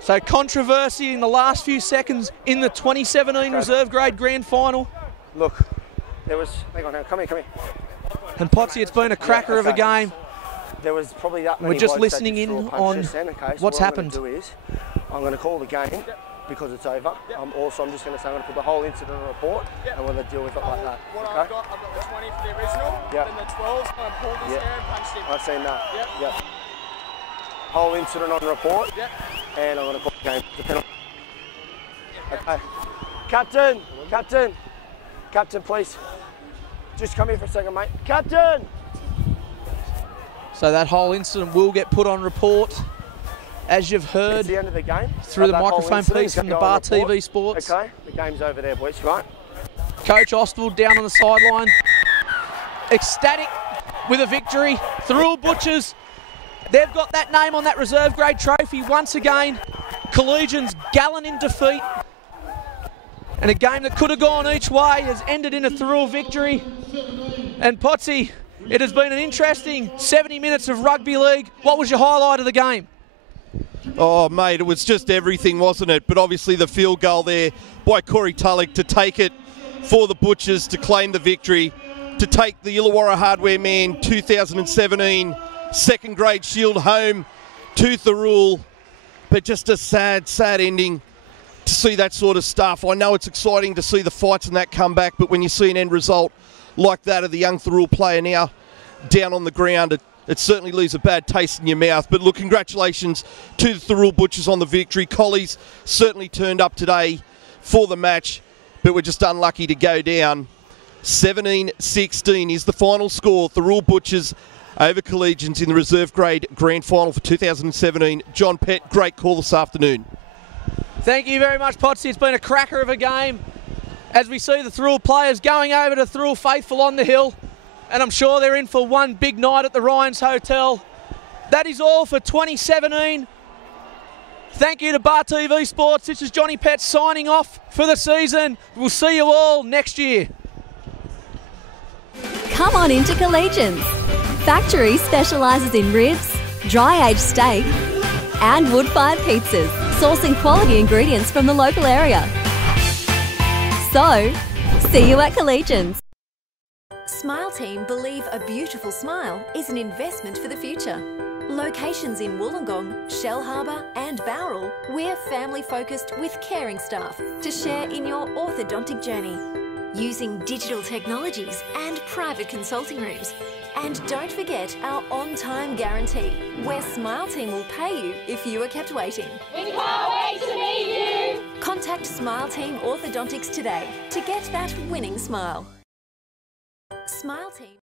So controversy in the last few seconds in the 2017 reserve grade grand final. Look, there was, hang on, come here. And Potsy, it's been a cracker of a game. There was probably that many. We're just listening in on what's happened. I'm going to call the game because it's over. I'm just going to say I'm going to put the whole incident on a report and we're going to deal with it like that. What I've got the 20 for the original, and the 12's going to pull his hair and punched him. I've seen that. Yep. Whole incident on report, and I'm going to call the game. The penalty. Okay. Captain, please. Just come here for a second, mate. Captain! So that whole incident will get put on report, as you've heard, it's the end of the game. through the microphone piece from the Bar TV Sports. Okay, the game's over there, boys, right? Coach Austell down on the sideline, ecstatic with a victory. Thirroul Butchers, they've got that name on that reserve grade trophy once again. Collegians gallant in defeat. And a game that could have gone each way has ended in a Thirroul victory. And Potsy, it has been an interesting 70 minutes of rugby league. What was your highlight of the game? Oh, mate, it was just everything, wasn't it? But obviously the field goal there by Corey Tulloch to take it for the Butchers to claim the victory, to take the Illawarra Hardware Man 2017 second grade shield home to Thirroul. But just a sad, sad ending to see that sort of stuff. I know it's exciting to see the fights and that come back, but when you see an end result like that of the young Thirroul player now down on the ground, it certainly leaves a bad taste in your mouth. But look, congratulations to the Thirroul Butchers on the victory. Collies certainly turned up today for the match, but we're just unlucky to go down. 17-16 is the final score. Thirroul Butchers over Collegians in the reserve grade grand final for 2017. John Pett, great call this afternoon. Thank you very much, Potsy. It's been a cracker of a game as we see the Thirroul players going over to Thirroul Faithful on the hill. And I'm sure they're in for one big night at the Ryan's Hotel. That is all for 2017. Thank you to Bar TV Sports. This is Johnny Pett signing off for the season. We'll see you all next year. Come on into Collegians. Factory specialises in ribs, dry-aged steak and wood-fired pizzas, sourcing quality ingredients from the local area. So, see you at Collegians. Smile Team believe a beautiful smile is an investment for the future. Locations in Wollongong, Shellharbour and Thirroul, we're family-focused with caring staff to share in your orthodontic journey. Using digital technologies and private consulting rooms. And don't forget our on-time guarantee, where Smile Team will pay you if you are kept waiting. We can't wait to meet you. Contact Smile Team Orthodontics today to get that winning smile. Smile Team.